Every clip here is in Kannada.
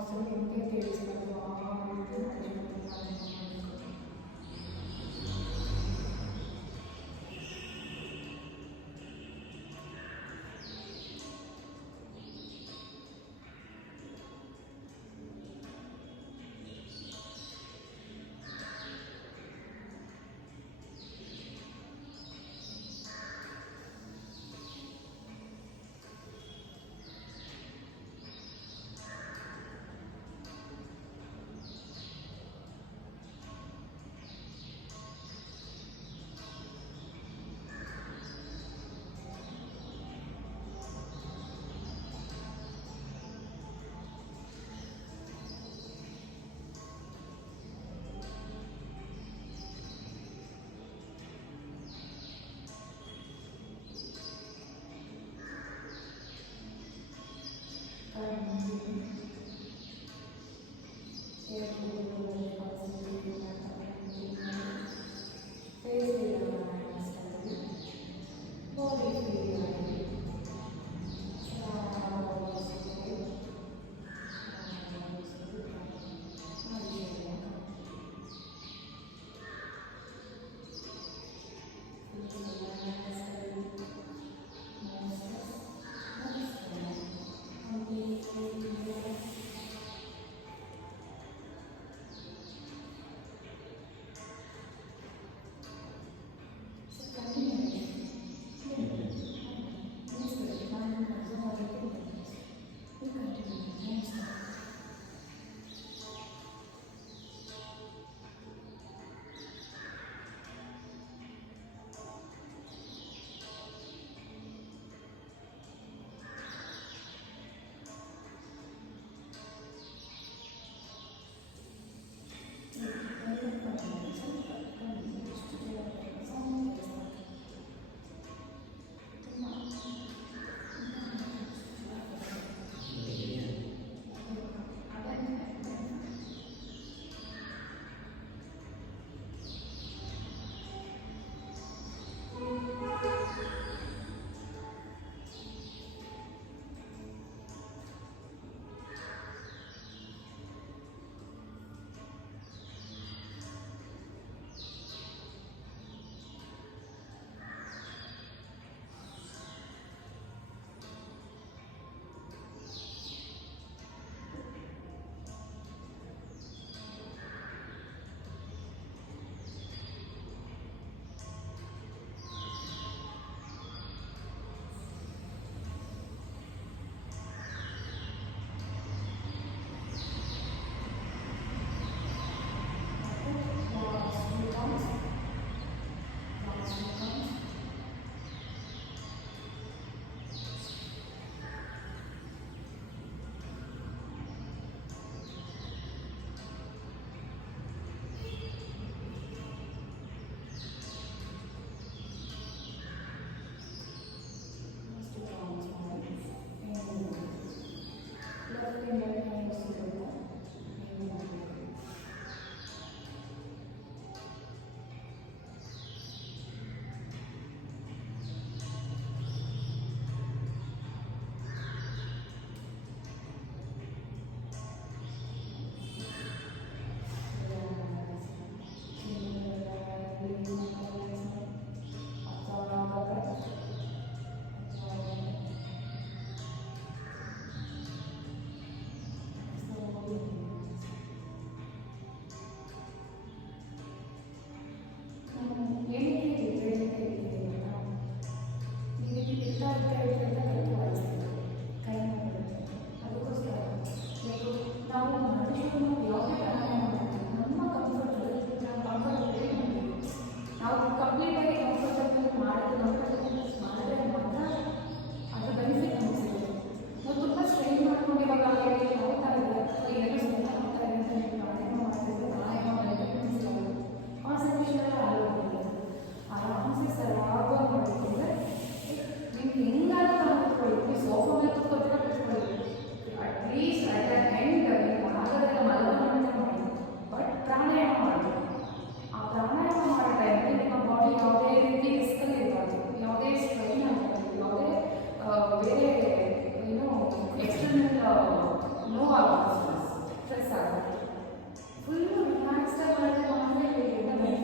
అసలు ఎంతే తెలుసుకోవాలి ఆహారం తెలియదు.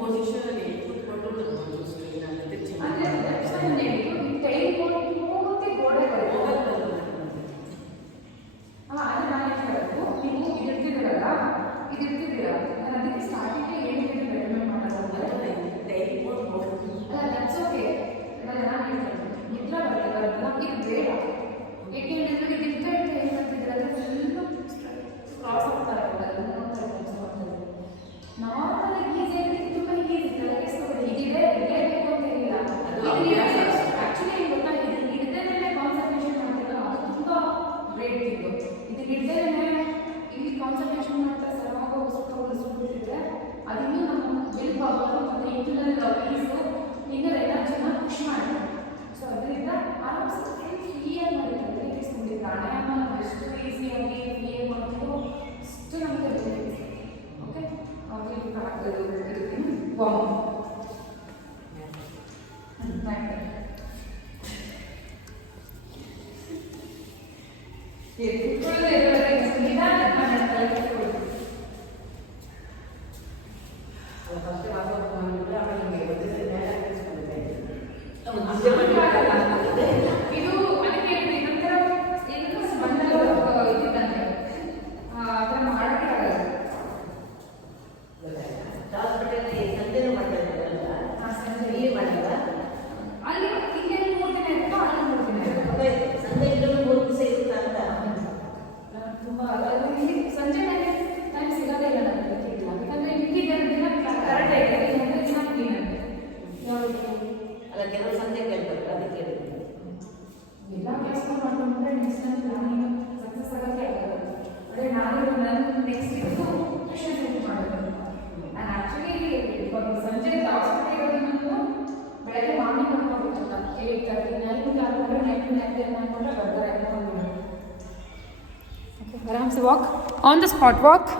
ಪೊಸಿಷನ್ ಅಲ್ಲಿ ಕೂತ್ಕೊಂಡು ನಾವು ಸ್ಕ್ರೀನ್ ಅಲ್ಲಿ ಅಂದ್ರೆ ದರ್ಶನ ತೆಗೆದುಕೊಂಡು ಹೋಗುತ್ತೆ ಗೋಡೆ ಬರುತ್ತೆ. ಅದು ನಾನು ಹೇಳೋದು ನೀವು ಇದಿರ್ತಿದ್ದೀರಲ್ಲ ಇದಿರ್ತಿದ್ದೀರ ನಾನು ಅದಕ್ಕೆ ಸ್ಟಾರ್ಟಿಂಗ್ ಏನು ಡೆವಲಪ್ಮೆಂಟ್ ಮಾಡೋದು ಅಂದರೆ ಅಲ್ಲ ದಟ್ಸ್ ಓಕೆ. ನಾನು ಹೇಳ್ತೇನೆ ನಿದ್ರೆ ಬರ್ತದಲ್ಲ ಇದು ಬೇಡ. ಏಕೆಂದರೆ ಇದು ಇರ್ತಾ ಇರ್ತಾ ಏನು ಮಾಡ್ತಿದ್ರೆ ಅಂದರೆ ಫುಲ್ಲು ಕ್ರಾಸ್ ಆಗ್ತಾ ಇರೋದು ನಾರ್ಮಲ್ ಈಸಿಯಾಗಿ ತುಂಬ ಈಸಿ ಇದಿದೆ ಇರಲೇಬೇಕು ಅಂತ ಏನಿಲ್ಲ. ಆ್ಯಕ್ಚುಲಿ ಏನು ಗೊತ್ತಾ ಇದು ಹಿಡ್ದೇ ಕಾನ್ಸಂಟ್ರೇಷನ್ ಮಾಡ್ತೀರ ಅದು ತುಂಬ ಗ್ರೇಟ್ ಇದು. ಇದು ಹಿಡ್ದೇ ಇಲ್ಲಿ ಕಾನ್ಸಂಟ್ರೇಷನ್ ಮಾಡ್ತಾ ಸರಾಗ ಉಳಿಸ್ಬಿಟ್ಟಿದ್ರೆ ಅದಿನ್ನೂ ನಮ್ಮ ಬಿಲ್ ಪವರ್ ಮತ್ತು ಇಂಟರ್ನಲ್ ಪೀಸು ಇನ್ನೂ ಎನರ್ಜಿನ ಪುಷ್ ಮಾಡುತ್ತೆ. ಸೊ ಅದರಿಂದ ಆರಾಮ್ಸೆ ಫ್ರೀಯಾಗಿ ಮಾಡಿದ್ರೆ ನಮಗೆ ಪ್ರಾಣಾಯಾಮ ಎಷ್ಟು ಈಸಿಯಾಗಿ ಫ್ರೀಯಾಗಿ ಮಾಡ್ತೀವೋ ಅಷ್ಟು ನಮಗೆ ಬೆನಿಫಿಟ್ಸ್. ಓಕೆ ವಾಮ್ ಇದು ಅದಕ್ಕೆ ನಂತರ ಏನು ಬಂಡಲ್ ಇದ್ದಿದ್ದಂತೆ ಅದರ ಮಾಡೋಕ್ಕೆ ಆಗಲ್ಲ. ಅಲ್ಲಿ ಇಲ್ಲಿ 3 ದಿನ ಇತ್ತು, ಅಲ್ಲಿ 3 ದಿನ ಇತ್ತು. ಸಂಜೆ ಇಲ್ಲೂ 3 ದಿವಸ ಇರುತ್ತೆ ಅಂತ ತುಂಬ ಇಲ್ಲಿ ಸಂಜೆ ಟೈಮ್ ಸಿಗೋದೇ ಇಲ್ಲ ನನಗೆ ಗೊತ್ತಿಲ್ಲ. ಯಾಕಂದರೆ ಇಟ್ಟಿದ್ದ ದಿನ ಕರೆಕ್ಟ್ ಆಗಿದೆ ಇನ್ನೊಂದು ದಿನ ಕ್ಲೀನ್ ಅಂತೆ. ಅಲ್ಲ ಕೆಲವರು ಸಂಜೆ ಕೇಳ್ತಾರೆ ಅದಕ್ಕೆ ಎಲ್ಲ ಕೆಲಸ ಮಾಡ್ಕೊಂಡ್ರೆ ನೆಕ್ಸ್ಟ್ ಟೈಮ್ ಪ್ಲಾನಿಂಗ್ ಸಕ್ಸಸ್ ಆಗೋಕ್ಕೆ ಆಗಲ್ಲ. ಅದೇ ನಾನು ನೆಕ್ಸ್ಟ್ ಇದು ಟ್ಯೂಷನ್ ಸೆಂಟ್ ಮಾಡೋದು. ನಾನು ಆ್ಯಕ್ಚುಲಿ ಇವಾಗ ಸಂಜೆ ಹಾಸ್ಪಿಟಲ್ ಇರೋದನ್ನು ಬೆಳಗ್ಗೆ ಮಾರ್ನಿಂಗ್ ಮಾಡ್ಕೊಬೇಕಲ್ಲ 8:30 9 ಆದ್ಮೇಲೆ 9 ಮಾಡ್ಕೊಂಡ್ರೆ ಬರ್ತಾರೆ ಅನ್ಕೊಂಡಿದ್ದೀನಿ. ಓಕೆ ಆರಾಮ್ಸೆ walk on the spot walk.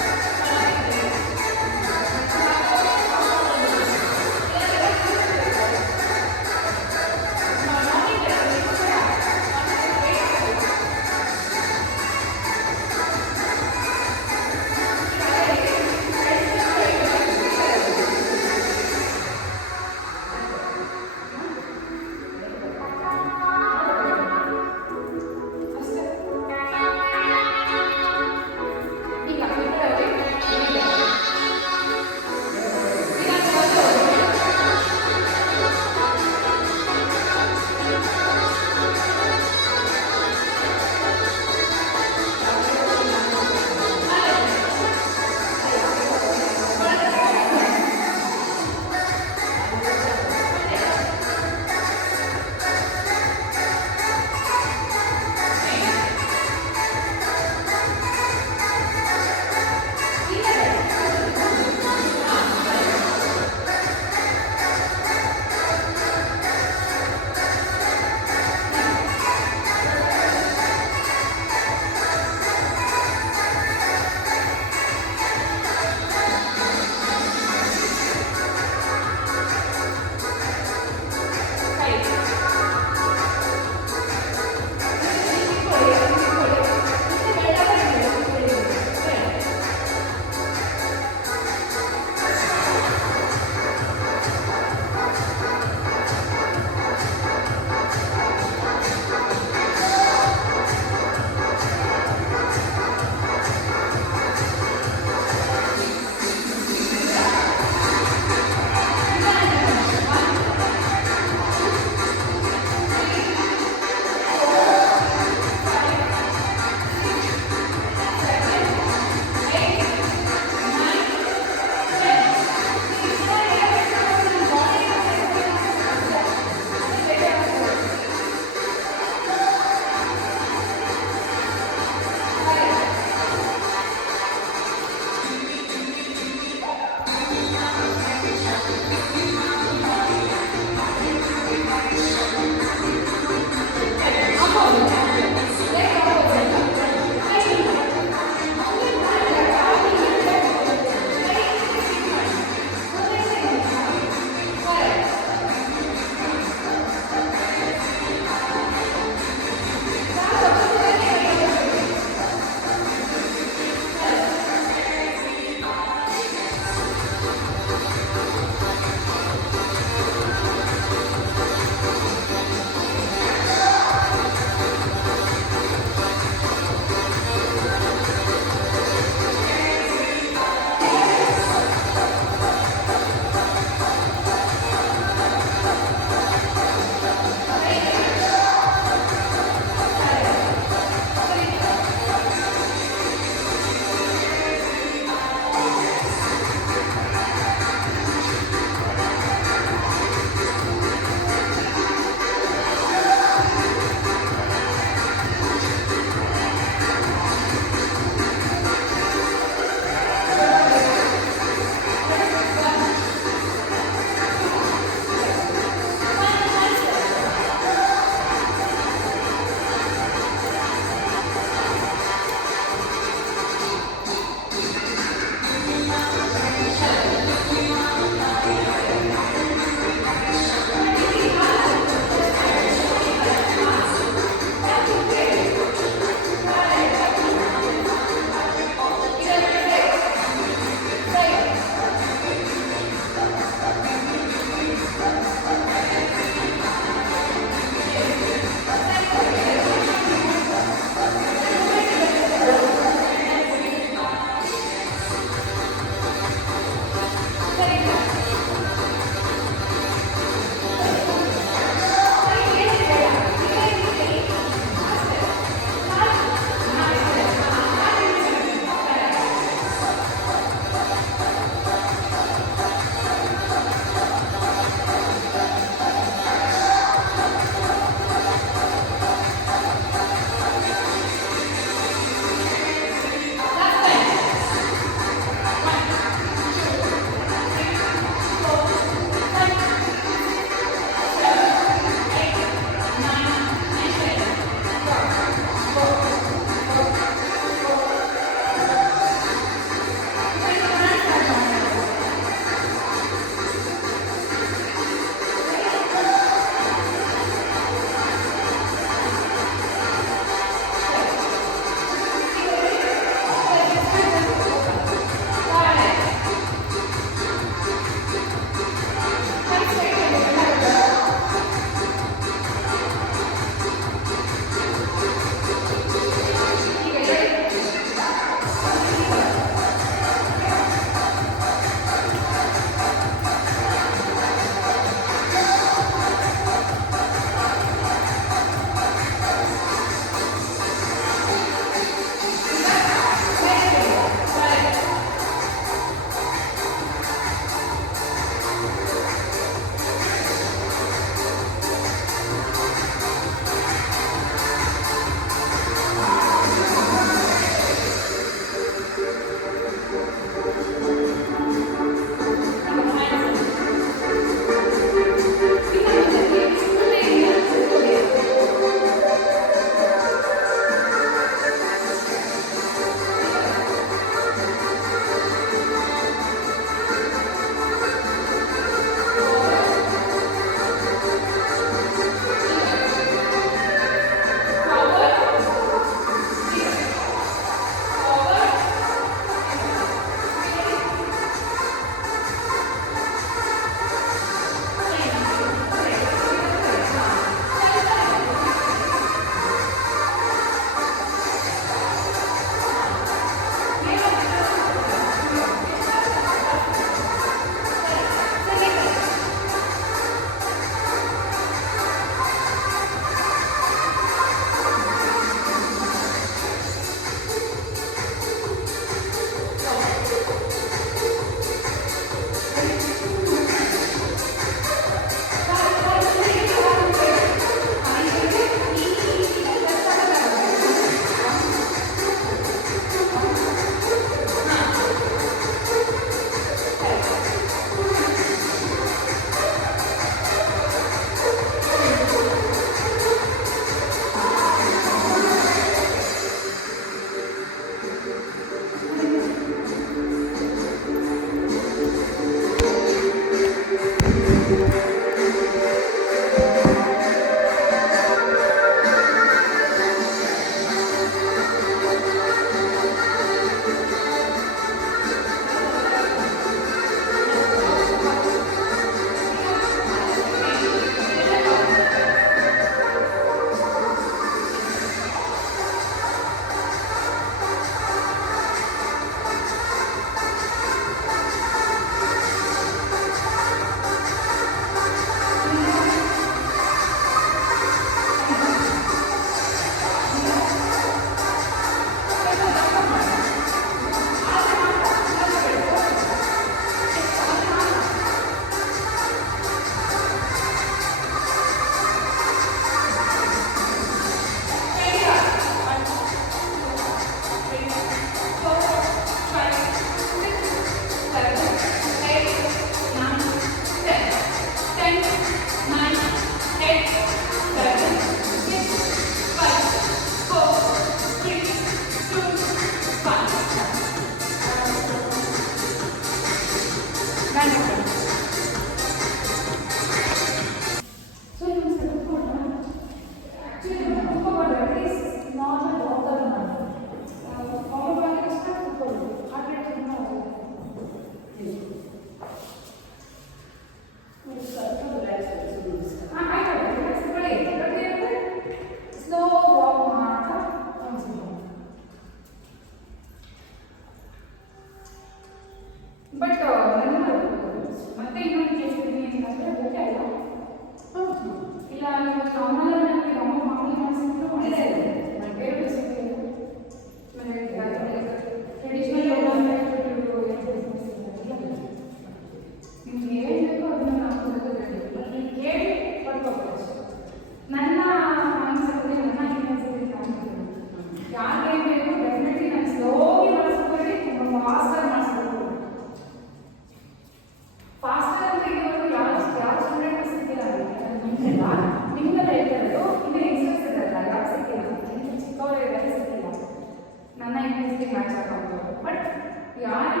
ಯಾರು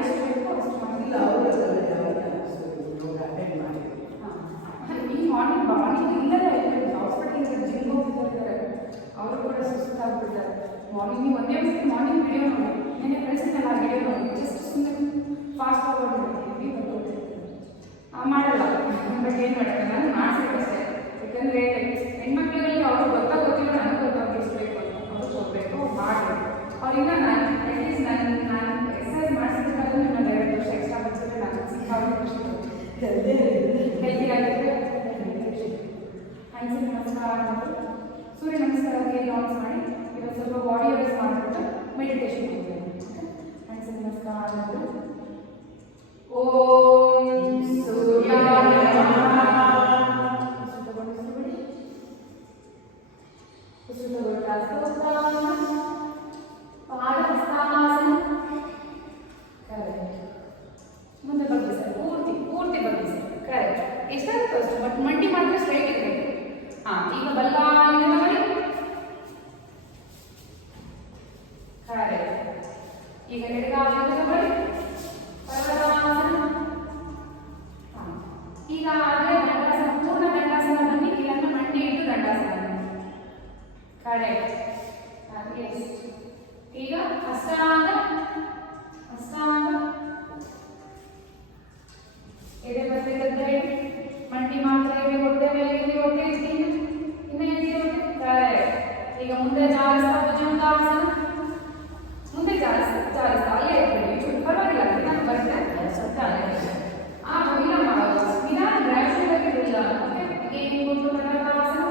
ಎಷ್ಟು ಬೇಕೋ ಅಷ್ಟು ಮಾಡಿ. ಇಲ್ಲ ಅವರು ಯೋಗ ಅಟೆಂಡ್ ಮಾಡಿ. ಈ ಮಾರ್ನಿಂಗ್ ಮಾರ್ನಿಂಗ್ ಇಲ್ಲದೆ ಹಾಸ್ಪಿಟಲ್ ಜಿಮ್ ಹೋಗ್ತಿರ್ತಾರೆ, ಅವರು ಕೂಡ ಸುಸ್ತಾಗ್ಬಿಡ್ತಾರೆ. ಮಾರ್ನಿಂಗ್ ನೀವು ಒಂದೇ ಸತಿ ಮಾರ್ನಿಂಗ್ ವಿಡಿಯೋ ನೋಡಿ, ನೆನ್ನೆ ಕಳಿಸಿದ್ನಲ್ಲ ಆ ವಿಡಿಯೋ ನೋಡಿ, ಜಸ್ಟ್ ಸುಮ್ಮನೆ ಫಾಸ್ಟ್ ಫಾರ್ವರ್ಡ್ ಮಾಡ್ತೀವಿ, ಮಾಡಲ್ಲ. ಬಟ್ ಏನು ಮಾಡೋಣ, ನಾನು ಮಾಡಿಸ್ಬೇಕಷ್ಟೇ. ಯಾಕಂದರೆ ಹೆಣ್ಮಕ್ಳಲ್ಲಿ ಅವ್ರು ಗೊತ್ತಿಲ್ಲ, ನನಗೆ ಗೊತ್ತಾಗ ಎಷ್ಟು ಬೇಕು ಅಂತ ಅವ್ರಿಗೆ ಹೋಗಬೇಕು, ಮಾಡಬೇಕು. ಅವ್ರಿಂದ ನಾನು ಅಟ್ಲೀಸ್ಟ್ ನಾನು ಎಕ್ಸಸೈಸ್ ಮಾಡಿಸ್ಬೇಕಾದ್ರೆ ನಾನು 2 ವರ್ಷ ಎಕ್ಸ್ಟ್ರಾ ಬರ್ತಿದ್ರೆ ನಾನು ಸಿಕ್ಕಾಗಿ ಖುಷಿ ಹೆಲ್ದಿ ಆಗಿದ್ರೆ. ಹ್ಯಾಂಡ್ಸ್ ನಮಸ್ಕಾರ ಮಾಡಿಬಿಟ್ಟು ಸೂರ್ಯ ನಮಸ್ಕಾರಕ್ಕೆ ಲಾಂಚ್ ಮಾಡಿ ಇವತ್ತು ಸ್ವಲ್ಪ ಬಾಡಿ ವೇಸ್ ಮಾಡಿಬಿಟ್ಟು ಮೆಡಿಟೇಷನ್ ಹೋಗ್ತೀನಿ. ಹ್ಯಾಂಡ್ಸ್ ನಮಸ್ಕಾರ ಮಾಡಿಬಿಟ್ಟು ಓಂ ಸೂರ್ಯಾಯ ನಮಃ. ಮುಂದೆ ಬಗ್ಗೆ ಸರ್ ಪೂರ್ತಿ ಬಗ್ಗೆ ಸರ್ ಕರೆಕ್ಟ್. ಎಷ್ಟಾಗುತ್ತೆ ಅಷ್ಟು, ಬಟ್ ಮಂಡಿ ಮಾತ್ರ ಸ್ಟ್ರೈಟ್ ಇರಬೇಕು. ಈಗ ಬಲ್ಲಾಯಿಂದ ಮಾಡಿ ಕರೆಕ್ಟ್. ಈಗ ಎಡಗಾಲಿಂದ ಮಾಡಿ ಪರ್ವತಾಸನ. ಈಗ ಆದರೆ ದಂಡಾಸನ, ಪೂರ್ಣ ದಂಡಾಸನ ಬನ್ನಿ. ಇಲ್ಲನ್ನ ಮಂಡಿ ಇಟ್ಟು ದಂಡಾಸನ ಕರೆಕ್ಟ್. ಎಸ್. ಈಗ ಅಷ್ಟಾಂಗ ಎಡೆ ಬರ್ತಿದ್ದರೆ ಮಂಡಿ ಮಾತ್ರ ಇದೆ, ಹೊಟ್ಟೆ ಮೇಲೆ ಇಲ್ಲಿ ಹೊಟ್ಟೆ ಇದ್ದೀನಿ, ಇನ್ನು ಇಲ್ಲಿ ಹೊಟ್ಟೆ ಕರೆಕ್ಟ್. ಈಗ ಮುಂದೆ ಜಾರಿಸ್ತಾ ಭುಜಂಗಾಸನ, ಮುಂದೆ ಜಾರಿಸ್ತಾ ಅಲ್ಲೇ ಇರ್ತೀವಿ, ಪರವಾಗಿಲ್ಲ ನಾನು ಬರ್ತೇನೆ. ಆ ಇಲ್ಲ ಮಾಡೋದು ನಿಧಾನ ಗ್ರಾಜುಯಲ್ ಆಗಿ ಬಿಡಲ್ಲ. ಏನು ಗೊತ್ತು ಪರ್ವತಾಸನ.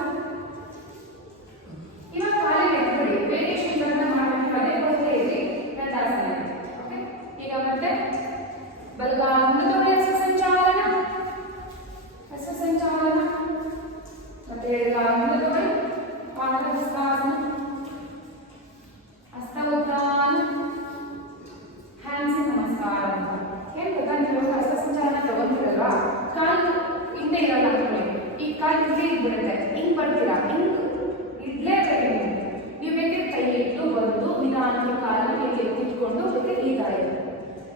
ಇವಾಗ ಕಾಲೇ ಎತ್ಬಿಡಿ, ವೇರಿಯೇಷನ್ ಮಾಡಬೇಕು, ಪದೇ ಪದೇ ಇದೆ ದಂಡಾಸನ. ಓಕೆ. ಈಗ ಮತ್ತೆ ಬಲಗಾಲ ಮುಂದೆ ಸಂಚಾಲನ, ಮತ್ತೆ ಎಡಗಾಲ ಮುಂದೆ ತಗೊಳ್ಳಿ, ಪಾದಹಸ್ತಾಸನ, ಹಸ್ತ ಉತ್ಥಾನ, ಹ್ಯಾಂಡ್ಸ್ ನಮಸ್ಕಾರ. ಏನು ಗೊತ್ತಾ, ನೀವು ಹಸ್ತ ಸಂಚಾಲನ ತಗೊಂಡಿರಲ್ವಾ, ಕಾಲು ಹಿಂದೆ ಇರಲ್ಲ ಅಂದ್ಕೊಳ್ಳಿ. ಈ ಕಾಲು ಹಿಂದೆ ಇದ್ಬಿಡುತ್ತೆ, ಹಿಂಗೆ ಬರ್ತೀರಾ, ಹಿಂಗೆ ಇಡ್ಲೇಬೇಕು. ನೀವು ಬೇಕಿದ್ರೆ ಕೈ ಇಟ್ಟು ಬಂದು ನಿಧಾನಕ್ಕೆ ಕಾಲನ್ನು ಹೀಗೆ ಎತ್ತಿಟ್ಕೊಂಡು ಅದಕ್ಕೆ ಈ ಥರ ಇದೆ.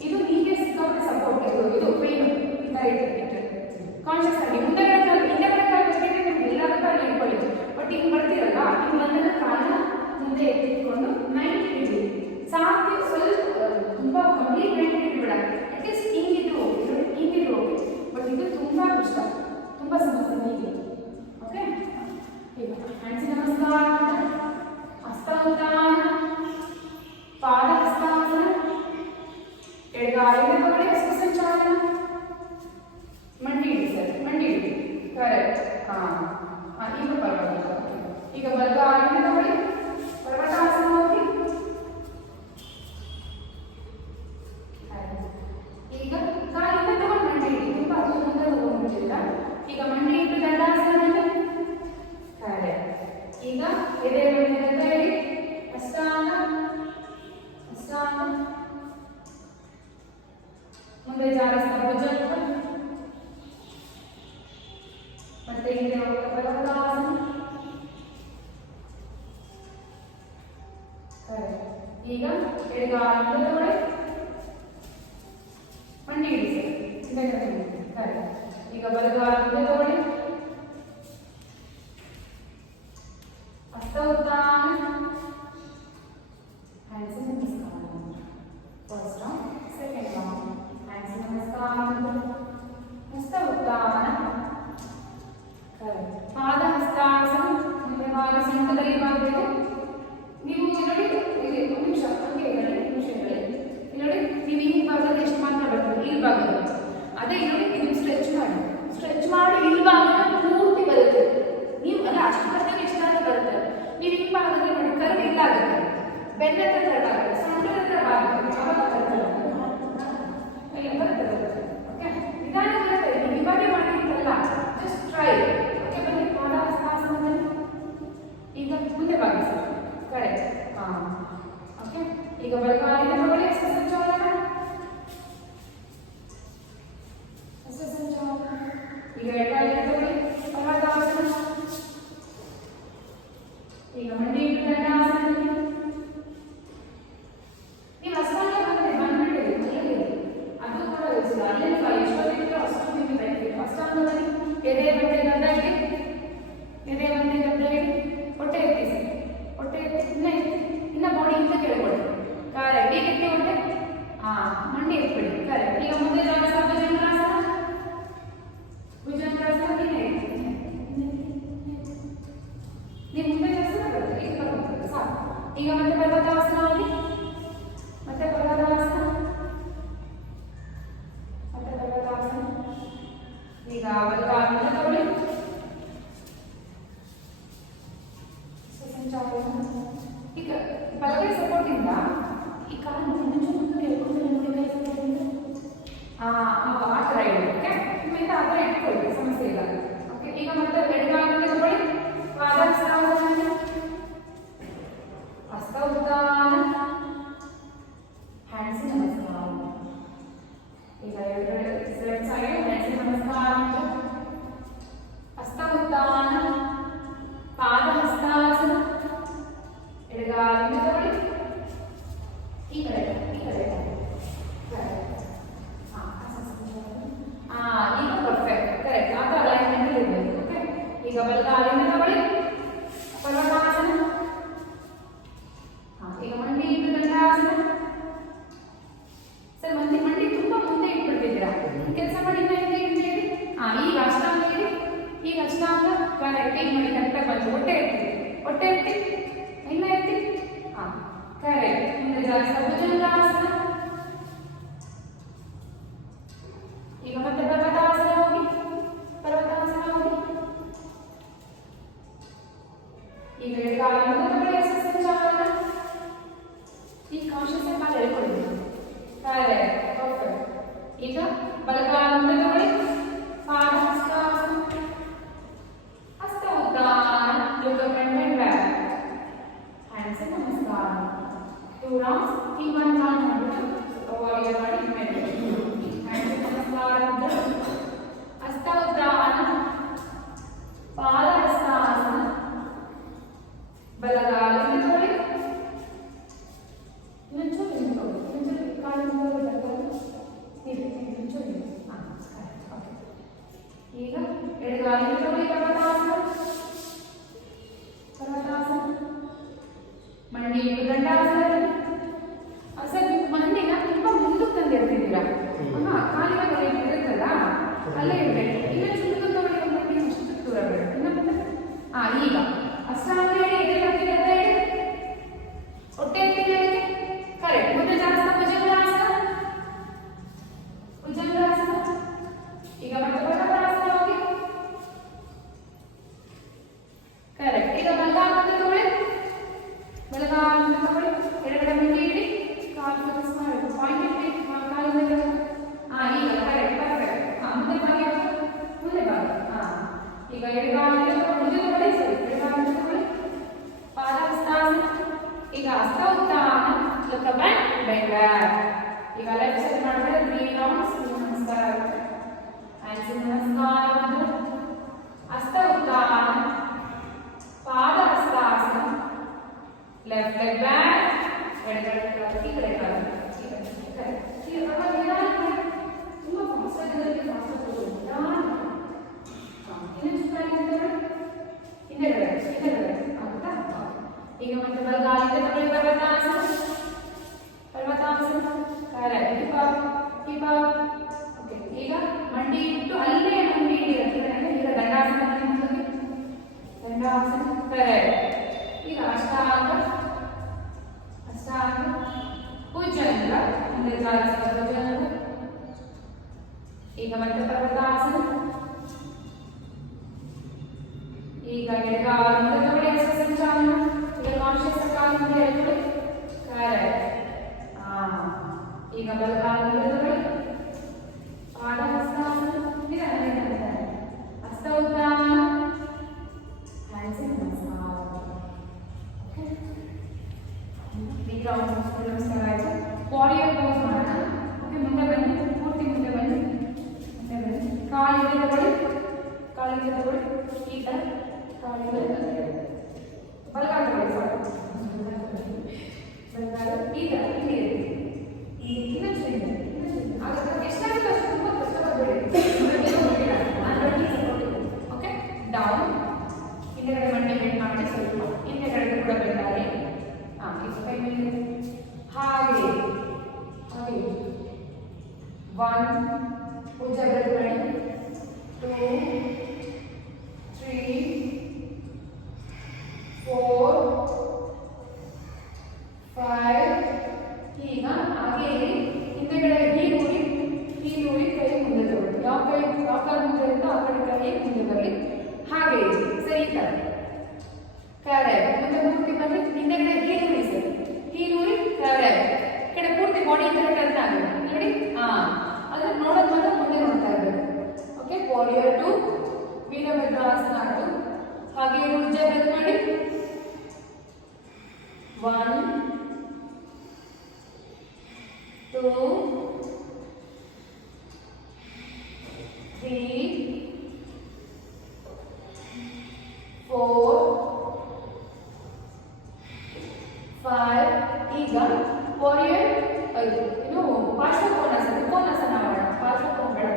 ಇದು ಹೀಗೆ ಸಿಕ್ಕಾಪಟ್ಟೆ ಸಪೋರ್ಟ್ ಇದು ಪೇನ್ ಈ ಥರ ಇಟ್ಟು ಕಾನ್ಷಿಯಸ್ ಆಗಿ ಹಿಂದೆಗಡೆ ಕಾಲು ಬೇಕಿದ್ರೆ ನಿಮ್ಗೆ ಎಲ್ಲರ ಕಾಲು ಇಟ್ಕೊಳ್ಳಿ. ಬಟ್ ಹಿಂಗೆ ಬರ್ತೀರಲ್ಲ, ಹಿಂಗೆ ಬಂದ ಕಾಲನ್ನ ಮುಂದೆ ಎತ್ತಿಟ್ಕೊಂಡು 90 ಡಿಗ್ರಿ ಸಾಕು. ಸ್ವಲ್ಪ ತುಂಬ ಕಂಪ್ಲೀಟ್ 90 ಡಿಗ್ರಿ ಬೇಡ, ಅಟ್ಲೀಸ್ಟ್ ಹಿಂಗಿದ್ರು ಹೋಗಿ. ಬಟ್ ಇದು ತುಂಬ ಕಷ್ಟ, ತುಂಬ ಸಮಸ್ಯೆ ಹೀಗೆ. ಓಕೆ. ಈಗ ಹ್ಯಾಂಡ್ಸ್ ನಮಸ್ಕಾರ, ಹಸ್ತ ಉತ್ಥಾನ, ಪಾದ ಹಸ್ತಾಸನ, ಎಡಗಾಲಿಂದ ತಗೊಳ್ಳಿ ಹಸ್ತ ಸಂಚಾಲನ, ಮಂಡಿ ಇಡಿ ಸರ್, ಮಂಡಿ ಇಡಿ ಕರೆಕ್ಟ್. ಈಗ ಪರ್ವತ. ಈಗ ಬಲಗಾಲಿಂದ ತಗೊಳ್ಳಿ ಪರ್ವತಾಸನ ಹೋಗಿ. ಈಗ ಕಾಲಿಂದ ತಗೊಂಡು ಮಂಡಿ ಇಡಿ, ತುಂಬ ಅದು ಮುಂದೆ ಹೋಗ್ಬಿಟ್ಟಿಲ್ಲ. ಈಗ ಮಂಡಿ ಇಟ್ಟು ದಂಡಾಸನ ಮಾಡಿ ಕರೆಕ್ಟ್. ಈಗ ಎದೆ ಮೇಲೆ ಇಡಿ, ಅಷ್ಟಾಂಗ ಮುಂದೆ ಜಾರಿಸ್ತಾ ಭುಜಂಗ, ಮತ್ತೆ ಹಿಂದೆ ಹೋಗ್ತಾ ಪರ್ವತಾಸನ ಕರೆಕ್ಟ್. ಈಗ ಎಡಗಾಲಿಂದ ತಗೊಳ್ಳಿ, ಮಂಡಿ ಇಡಿ ಸರ್, ಕರೆಕ್ಟ್. ಈಗ ಬಲಗಾಲಿಂದ ತಗೊಳ್ಳಿ, ಹಸ್ತ ಉತ್ಥಾನ, ಹ್ಯಾಂಡ್ಸ್ ನಮಸ್ಕಾರ. First round, second round. Hands ನಮಸ್ಕಾರ, ಹಸ್ತ ಉತ್ಥಾನ ಕರೆಕ್ಟ್. ಪಾದ ಹಸ್ತಾಸನ, ಮುಂದೆ ಕಾಲು ಸೊಂಟದಲ್ಲಿ ಮಾಡಬೇಕು. ನೀವು ನೋಡಿ ಇಲ್ಲಿ 1 ನಿಮಿಷ ಹಂಗೆ 2 ನಿಮಿಷಗಳೇ ನೋಡಿ. ನೀವು ಈ ಭಾಗದಲ್ಲಿ ಎಷ್ಟು ಮಾತ್ರ ಬರ್ತದೆ, ಈ ಭಾಗದಲ್ಲಿ ಅದೇ ನೋಡಿ. ನೀವು ಸ್ಟ್ರೆಚ್ ಮಾಡಿ ಈ ಭಾಗನ ಪೂರ್ತಿ ಬರುತ್ತೆ. ನೀವು ಅಲ್ಲ ಅಷ್ಟು ಬರ್ತದೆ, ಇಷ್ಟಾದ್ರೂ ಬರುತ್ತೆ. ನೀವು ಈ ಭಾಗದಲ್ಲಿ ನೋಡಿ ಕರ್ವ್ ಇಲ್ಲ ಆಗುತ್ತೆ, ಬೆನ್ನ ಹತ್ರ ಆಗುತ್ತೆ, ಸೊಂಟದ ಹತ್ರ ಆಗುತ್ತೆ, ಅವಾಗ ಬರ್ತದೆ. ಓಕೆ. ನಿಧಾನ ಬರುತ್ತೆ, ನೀವು ಇವಾಗೇ ಮಾಡಿರ್ತಲ್ಲ, ಜಸ್ಟ್ ಟ್ರೈ. ಓಕೆ. ಬನ್ನಿ ಪಾದ ಹಸ್ತಾಸನದಲ್ಲಿ. ಈಗ ಮುಂದೆ ಭಾಗಿಸಿ ಕರೆಕ್ಟ್. ಓಕೆ. ಈಗ ಬಲಗಾಲಿಂದ ತಗೊಳ್ಳಿ ಹಸ್ತ ಸಂಚಾಲನ, ಈಗ ಎಡಗಾಲಿಂದ ತಗೊಳ್ಳಿ ಪರ್ವತಾಸನ. ಈಗ ಮಂಡಿ ಇಟ್ಟು ದಂಡಾಸನ. ನೀವು ಅಷ್ಟಾಂಗ ಬಂದ್ರೆ ಮಂಡಿ ಎತ್ಬಿಡಿ ಕರೆಕ್ಟ್. ಈಗ ಮುಂದೆ ಜಾಸ್ತಿ ಭುಜಂಗಾಸನ. ಭುಜಂಗಾಸನ ನೀವು ಮುಂದೆ ಜಾಸ್ತಿ ಬರುತ್ತೆ, ಈಗ ಬರುತ್ತೆ ಸಾಕು. ಈಗ ಮತ್ತೆ ಪರ್ವತಾಸನ ಹೋಗಿ, ಮತ್ತೆ ಪರ್ವತಾಸನ, ಮತ್ತೆ ಪರ್ವತಾಸನ. ಈಗ ಬಲಗಾಲಿಂದ ತಗೊಳ್ಳಿ, ಈಗ ಬಲಗೈ ಸಪೋರ್ಟ್ ಇಂದ ಈ ಕಾಲು ಆ ಥರ ಇಡಿ. ಓಕೆ, ನಿಮ್ಮಿಂದ ಆ ಥರ ಇಟ್ಕೊಳ್ಳಿ, ಸಮಸ್ಯೆ ಇಲ್ಲ. ಓಕೆ, ಈಗ ಮತ್ತೆ ಎಡಗಾಲಿಂದ ತಗೊಳ್ಳಿ, ಪಾದಾಹಸ್ತಾಸನ, ಹಸ್ತ ಉತ್ಥಾನ, ಹ್ಯಾಂಡ್ಸ್ ನಮಸ್ಕಾರ. ಈಗ ಲೆಫ್ಟ್ ಸೈಡ್ ಹ್ಯಾಂಡ್ಸ್ ನಮಸ್ಕಾರ, ಹಸ್ತ ಉತ್ಥಾನ, ಪಾದಹಸ್ತಾಸನ, ಎಡಗಾಲಿಂದ ತಗೊಳ್ಳಿ, ಈ ಕಡೆ ಈಗ ಪರ್ಫೆಕ್ಟ್ ಕರೆಕ್ಟ್. ಆಗ ಅಲೈನ್ಮೆಂಟ್ ಇರಬೇಕು. ಓಕೆ, ಈಗ ಬಲಗಾಲಿಂದ ತಗೊಳ್ಳಿ, ಪರ್ವತಾಸನ. ಈಗ ಮಂಡಿ ಇಟ್ಟು ದಂಡಾಸನ. ಸರ್ ಮಂಡಿ ತುಂಬಾ ಮುಂದೆ ಇಟ್ಬಿಡ್ತಿದ್ದೀರಾ, ಕೆಲಸ ಮಾಡಿ ಹಿಂದೆ ಇಡಿ. ಈಗ ಅಷ್ಟಾಂಗ ಇಡಿ, ಈಗ ಅಷ್ಟಾಂಗ ಕರೆಕ್ಟ್. ಈಗ ಮಾಡಿ ಕರೆಕ್ಟಾಗಿ ಬಂದು ಹೊಟ್ಟೆ ಎತ್ತಿ, ಇನ್ನ ಎತ್ತಿ. ಕರೆಕ್ಟ್. ಮುಂದೆ ಜಾಸ್ತಿ ಭುಜಂಗಾಸನ. ಈಗ ಮತ್ತೆ ಪರ್ವತಾಸನ ಹೋಗಿ, ಈಗ ಎಡಗಾಲಿಂದ ತಗೊಳ್ಳಿ, ಸಂಚಾಲನ. ಈ ಕಾನ್ಶಿಯಸ್ ಕಾಲು ಹೇಳ್ಕೊಳ್ಳಿ. Correct, perfect. ಈಗ ಬಲಗಾಲಿಂದ ತಗೊಳ್ಳಿ, ಪಾದಹಸ್ತಾಸನ, ಹಸ್ತ ಉತ್ಥಾನ, look up and back, hands ನಮಸ್ಕಾರ. 2 rounds. ಈ ಒಂದು ರೌಂಡ್ ಮಾಡ್ಬಿಟ್ಟು ವಾರಿಯರ್ ಮಾಡಿ ಮೇಲೆ ಹ್ಯಾಂಡ್ಸ್ ನಮಸ್ಕಾರ, ಹಸ್ತ ಉತ್ಥಾನ, ಪಾದಹಸ್ತಾಸನ, ಬಲಗಾಲಿಂದ ತಗೊಳ್ಳಿ, ಇನ್ನೊಂಚೂರು ಕಾಲು ಈಗ ಎಡಗಾಲಿಂದ ತಗೊಳ್ಳಿ, ಪರ್ವತಾಸನ, ಮಂಡಿ ಇಟ್ಟು ದಂಡಾಸನ. ಸರ್ ನೀವು ಮಂಡಿನ ತುಂಬಾ ಮುಂದಕ್ಕೆ ತಂದಿರ್ತಿದ್ದೀರಾ, ಕಾಲಿನ ಇರುತ್ತಲ್ಲ ಅಲ್ಲೇ ಇರಬೇಕು. ಇನ್ನ ಚುರುಕು ತಗೊಳ್ಳಿ, ಮಂಡಿ ಅಷ್ಟು ದೂರ ಬೇಡ. ಈಗ ಅಷ್ಟಾಂಗ ಇಡಿ, ಹೊಟ್ಟೆ ಎತ್ತಿ ಕರೆಕ್ಟ್. ಮುಂದೆ ಜಾಸ್ತಿ ಭುಜಂಗಾಸನ. ಈಗ ಮತ್ತೆ ಪರ್ವತಾಸನ ಹೋಗಿ, ಕರೆಕ್ಟ್. ಈಗ ಬಲಗಾಲಿಂದ ತಗೊಳ್ಳಿ, ಎಡಗಡೆ ಮಂಡಿ ಇಡಿ, ಕಾಲು ಫಿಕ್ಸ್ ಮಾಡಿ ಪಾಯಿಂಟ್ ಇಡಿ, ಕಾಲಿಂದ ಈಗ ಕರೆಕ್ಟ್ ಪರ್ಫೆಕ್ಟ್. ಮುಂದೆ ಭಾಗ ಈಗ ಎಡಗಾಲಿಂದ ತಗೊಳ್ಳಿ, ಪಾದಹಸ್ತಾಸನ. ಈಗ ಹಸ್ತ ಉತ್ಥಾನ, look up and bend back. ಈಗ ಲೆಫ್ಟ್ ಸೈಡ್ ಮಾಡಿದ್ರೆ 3 ರೌಂಡ್ಸ್. ನಮಸ್ಕಾರ ಆಗುತ್ತೆ. ಹ್ಯಾಂಡ್ಸ್ ನಮಸ್ಕಾರ, ಹಸ್ತ ಉತ್ಥಾನ, ಪಾದಹಸ್ತಾಸನ, ಲೆಫ್ಟ್ ಲೆಗ್ ಬ್ಯಾಕ್, ಎಡಗಡೆ ಕಾಲು, ಈ ಕಡೆ ಕಾಲು. ತುಂಬಾ ಫಾಸ್ಟ್ ಆಗಿ ಹಿಂದೆಗಡೆ ಆಗುತ್ತಾ? ಈಗ ಮತ್ತೆ ಬಲಗಾಲಿಂದ ತಗೊಳ್ಳಿ, ಪರ್ವತಾಸನ, ಕರೆಕ್ಟ್. Keep up. ಓಕೆ, ಈಗ ಮಂಡಿ ಇಟ್ಟು ಅಲ್ಲೇ ಮಂಡಿ ಇಡಿ. ಈಗ ದಂಡಾಸನ, ಕರೆಕ್ಟ್. ಈಗ ಅಷ್ಟಾಂಗ, ಭುಜಂಗ, ಮುಂದೆ ಜಾಸ್ತಿ ಭುಜಂಗ. ಈಗ ಮತ್ತೆ ಪರ್ವತಾಸನ. ಈಗ ಎಡಗಾಲಿಂದ ತಗೊಳ್ಳಿ, ಸಂಚಾಲನ. ಈಗ ಕಾನ್ಶಿಯಸ್ ಕಾಲಿಂದ ಹೇಳ್ಕೊಳ್ಳಿ, ಕರೆಕ್ಟ್. ಈಗ ಬಲಗಾಲಿಂದ ತಗೊಳ್ಳಿ, ಪಾದಹಸ್ತಾಸನ, ಹಸ್ತ ಉತ್ಥಾನ, ಹ್ಯಾಂಡ್ಸ್ ನಮಸ್ಕಾರ. ನಮಸ್ಕಾರ ಆಯಿತು. ವಾರಿಯರ್ ಪೋಸ್ ಮಾಡೋಣ. ಓಕೆ, ಮುಂದೆ ಬನ್ನಿ, ಪೂರ್ತಿ ಮುಂದೆ ಬನ್ನಿ. ಕಾಲಿಂದ ತಗೊಳ್ಳಿ, ಈ ಥರ ಕಾಲಿಂದ ಬಲಗಾಲ ತಗೊಳ್ಳಿ, ಬಲಗಾಲ ಈ ಥರ ಇಲ್ಲಿ ಇನ್ನೊಂದು ಎಷ್ಟಾಗಿಲ್ಲ ಅಷ್ಟು ತುಂಬ ಕಷ್ಟಪಡಬೇಡಿ. ಓಕೆ, ಡೌನ್, ಹಿಂದೆಗಡೆ ಮಂಡಿ ಬೆಂಡ್ ಮಾಡಿ, ಸ್ವಲ್ಪ ಹಿಂದೆಗಡೆ ಕೂಡ ಬೆಂಡಾಗಿ. ಹಾಗೆ 1 ಭುಜ ಬ್ರೆತ್ ಮಾಡಿ 2 3 4 5 ಈಗ ಹಾಗೆ ಹಿಂದೆಗಡೆ ಹೀಗೂರಿ ಕೈ ಮುಂದೆ ತಗೊಳ್ಳಿ ಯಾವ ಕಾಲು ಮುಂದೆ ಇರುತ್ತೋ ಆ ಕಡೆ ಕೈ ಮುಂದೆ ಬರಲಿ ಹಾಗೆ ಸರಿ ಈ ತರ ಕರೆಕ್ಟ್ ಮುಂದೆ ಪೂರ್ತಿ ಬಂದ್ರೆ ಹಿಂದೆಗಡೆ ಹೀಗೂರಿ ಸರ್ ಹೀಗೂರಿ ಕರೆಕ್ಟ್ ಈ ಕಡೆ ಪೂರ್ತಿ ಬಾಡಿ ಈ ತರ ಟರ್ನ್ ಆಗುತ್ತೆ ನೋಡಿ ಅದನ್ನ ನೋಡೋದು ಮಾತ್ರ ಮುಂದೆ ನೋಡ್ತಾ ಇರಬೇಕು ಓಕೆ ವಾರಿಯರ್ 2 ವೀರಭದ್ರಾಸನ ಆಯ್ತು ಹಾಗೆ ಭುಜ ಬ್ರೆತ್ ಮಾಡಿ 1 2 3 4 5 ಈಗ ವಾರಿಯರ್ ಇನ್ನು ಪಾರ್ಶ್ವಕೋನಾಸನ ತ್ರಿಕೋನಾಸನ ಮಾಡೋಣ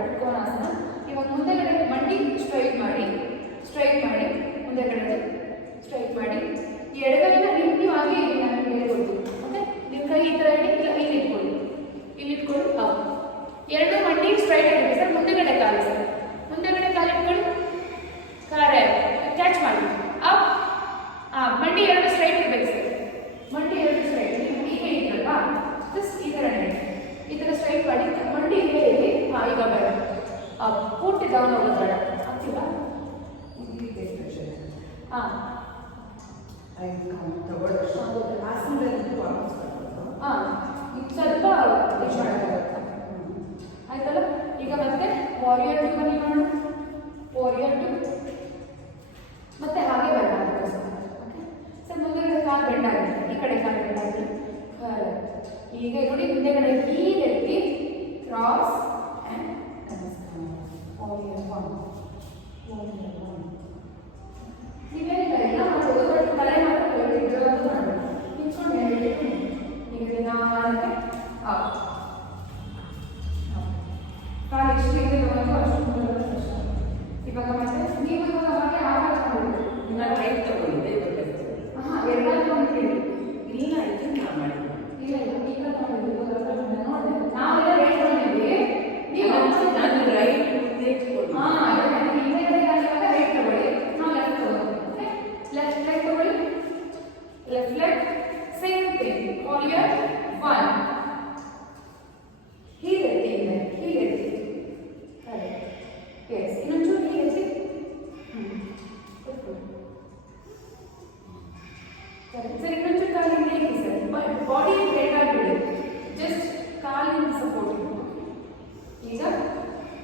ತ್ರಿಕೋನಾಸನ ಇವಾಗ ಮುಂದೆಗಡೆ ಮಂಡಿ ಸ್ಟ್ರೈಟ್ ಮಾಡಿ ಮುಂದೆಗಡೆ ಸ್ಟ್ರೈಟ್ ಮಾಡಿ ಈ ಎಡಗೈನ ನೀವು ಹಾಗೆ ನಾನು ಹೇಳ್ಕೊಡ್ತೀನಿ ಓಕೆ ನಿಮ್ಮ ಕೈ ಈ ಥರ ಇಟ್ಟು ಇಲ್ಲ ಇಲ್ಲಿ ಇಟ್ಕೊಳ್ಳಿ ಅಪ್ ಎರಡು ಮಂಡಿ ಸ್ಟ್ರೈಟ್ ಆಗಿದೆ ಸರ್ ಮುಂದೆಗಡೆ ಕಾಲು ಸರ್ ಮುಂದೆಗಡೆ ಕಾಲು ಇಟ್ಕೊಳ್ಳಿ ಕರೆಕ್ಟ್ ಕ್ಯಾಚ್ ಮಾಡಿ ಅಪ್ ಮಂಡಿ ಎರಡು ಸ್ಟ್ರೈಟ್ ಇರಬೇಕು ಸರ್ ಮಂಡಿ ಎರಡು ಸ್ಟ್ರೈಟ್ ನೀವು ಹೀಗೆ ಇದ್ರಲ್ವಾ ಜಸ್ಟ್ ಈ ಥರ ಸ್ಟ್ರೈಟ್ ಮಾಡಿ ಮಂಡಿ ಹೀಗೆ ಇಲ್ಲಿ ಈಗ ಬೇಡ ಪೂರ್ತಿ ಡೌನ್ ಹೋಗೋದು ಬೇಡ ಆಗ್ತಿಲ್ಲ ಸ್ವಲ್ಪ ಆಯ್ತಲ್ಲ ಈಗ ಮತ್ತೆ ವಾರಿಯರ್ 2 ಬನ್ನಿ ನೋಡೋಣ ವಾರಿಯರ್ 2 ಮತ್ತೆ ಹಾಗೆ ಬೆಂಡ್ ಆಗುತ್ತೆ ಸರ್ ಮುಂದೆ ಕಾಲು ಬೆಂಡ್ ಆಗುತ್ತೆ ಈ ಕಡೆ ಕಾಲು ಬೆಂಡ್ ಆಗುತ್ತೆ ಈಗ ನೋಡಿ ಮುಂದೆಗಡೆ ಹೀಗೆ ಎತ್ತಿ ಕ್ರಾಸ್ ಆ್ಯಂಡ್ ವಾರಿಯರ್ 1 ನೀವೇನಿಲ್ಲ ಎಲ್ಲ ಮಾಡೋದು ಬಟ್ ತಲೆ ಮಾತ್ರ ಹೇಳಿದ್ರು ಅಂತ ಮಾಡಬೇಕು ನಿಂತ್ಕೊಂಡು ಹೇಳಿದ್ದೀನಿ ಈಗ ನಿಧಾನಕ್ಕೆ ಕಾಲು ಎಷ್ಟು ಇದೆ ತಗೊಂಡು ಅಷ್ಟು ಮುಂದೆ ಕಷ್ಟ ಇವಾಗ ಮತ್ತೆ ನೀವು ಇವಾಗ ಹಾಗೆ ಆವಾಗ ತಗೊಂಡು ನಾನು ರೈಟ್ ತಗೊಂಡಿದ್ದೆ ಎಲ್ಲ ತಗೊಂಡಿದ್ದೀವಿ ಇಲ್ಲ ಇದು ನಾನು ಮಾಡಿದ್ದು ಇಲ್ಲ ಈಗ ತಗೊಂಡಿದ್ದೀವಿ ನೋಡಿದೆ ನಾವೆಲ್ಲ ರೈಟ್ ತಗೊಂಡಿದ್ದೀವಿ ನೀವು ನಾನು ರೈಟ್ ಮುಂದೆ ರೈಟ್ ತಗೊಳ್ಳಿ ನಾವು ಲೆಫ್ಟ್ ತಗೊಳ್ಳಿ ಲೆಫ್ಟ್ ತಗೊಳ್ಳಿ ಲೆಫ್ಟ್ ಸೇಮ್ ಥಿಂಗ್ ವಾರಿಯರ್ 1 ಹೀಗೆ ಎಸ್ ಇನ್ನೊಂಚೂರು ಹೀಗೆ ಸರ್ ಇನ್ನೊಂಚೂರು ಕಾಲು ಹಿಂದೆ ಇಡಿ ಸರ್ ಬಾಡಿ ಬೆಂಡ್ ಆಗಿಬಿಡಿ ಜಸ್ಟ್ ಕಾಲಿನ ಸಪೋರ್ಟ್ ಈಗ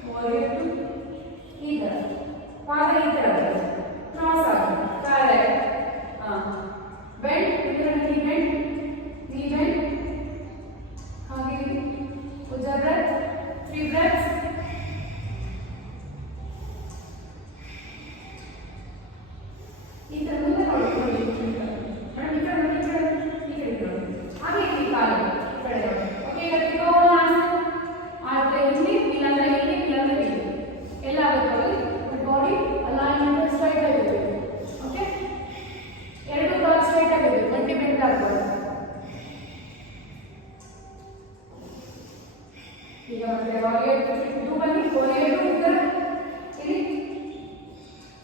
ವಾರಿಯರ್ 2 ಈ ಥರ ಪಾದ ಈ ಥರ ಕ್ರಾಸ್ ಆಗಿ ಕರೆಕ್ಟ್ ಬೆಂಡ್ ನೀ ಬೆಂಡ್ ಹಾಗೆ ಭುಜ ಬ್ರೆತ್ 3 ಬ್ರೆತ್ಸ್ ಈ ಥರ ಮುಂದೆ ನೋಡಿ ಮೇಡಮ್ ಈ ಕಡೆ ಹಾಗೆ ಈ ಕಾಲು ಕಡೆ ನೋಡಿ ಓಕೆ ಈಗ ತ್ರಿಕೋನಾಸನ ಆದರೆ ಇಲ್ಲಾಂದ್ರೆ ಇಲ್ಲಿ ಎಲ್ಲ ಆಗುತ್ತೆ ಬಾಡಿ ಅಲೈನ್ಮೆಂಟ್ ಸ್ಟ್ರೈಟ್ ಆಗಿರುತ್ತೆ ಓಕೆ ಎರಡು ಕಾಲು ಸ್ಟ್ರೈಟ್ ಆಗಿರುತ್ತೆ ಮಂಡಿ ಬೆಂಡ್ ಆಗ್ಬೋದು ಈಗ ಮತ್ತೆ ವಾರಿಯರ್ 2 ಬನ್ನಿ ವಾರಿಯರ್ 2 ಇದ್ದರೆ ಇಲ್ಲಿ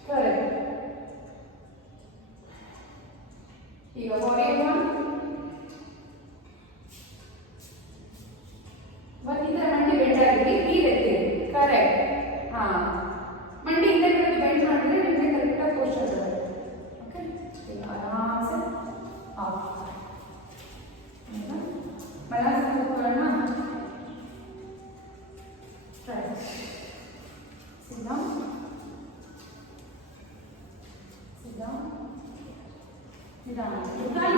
ಕರೆಕ್ಟ್ ಈಗ ವಾರಿಯರ್ 1 ಒಂದಿದ್ರೆ ಮಂಡಿ ಬೆಂಡ್ ಆಗಿದೆ ಹೀಗೆ ಕರೆಕ್ಟ್ ಮಂಡಿ ಹಿಂದೆ ಬೆಂಡ್ ಮಾಡಿದ್ರೆ ನಿಮಗೆ ಕರೆಕ್ಟಾಗಿ ಪೋಸ್ಚರ್ ಬರುತ್ತೆ ಓಕೆ ಈಗ ಆರಾಮ್ಸೆ ಆಫ್ ಮಲಸ್ಕೊಳ್ಳೋಣ sit down ಕಾಲು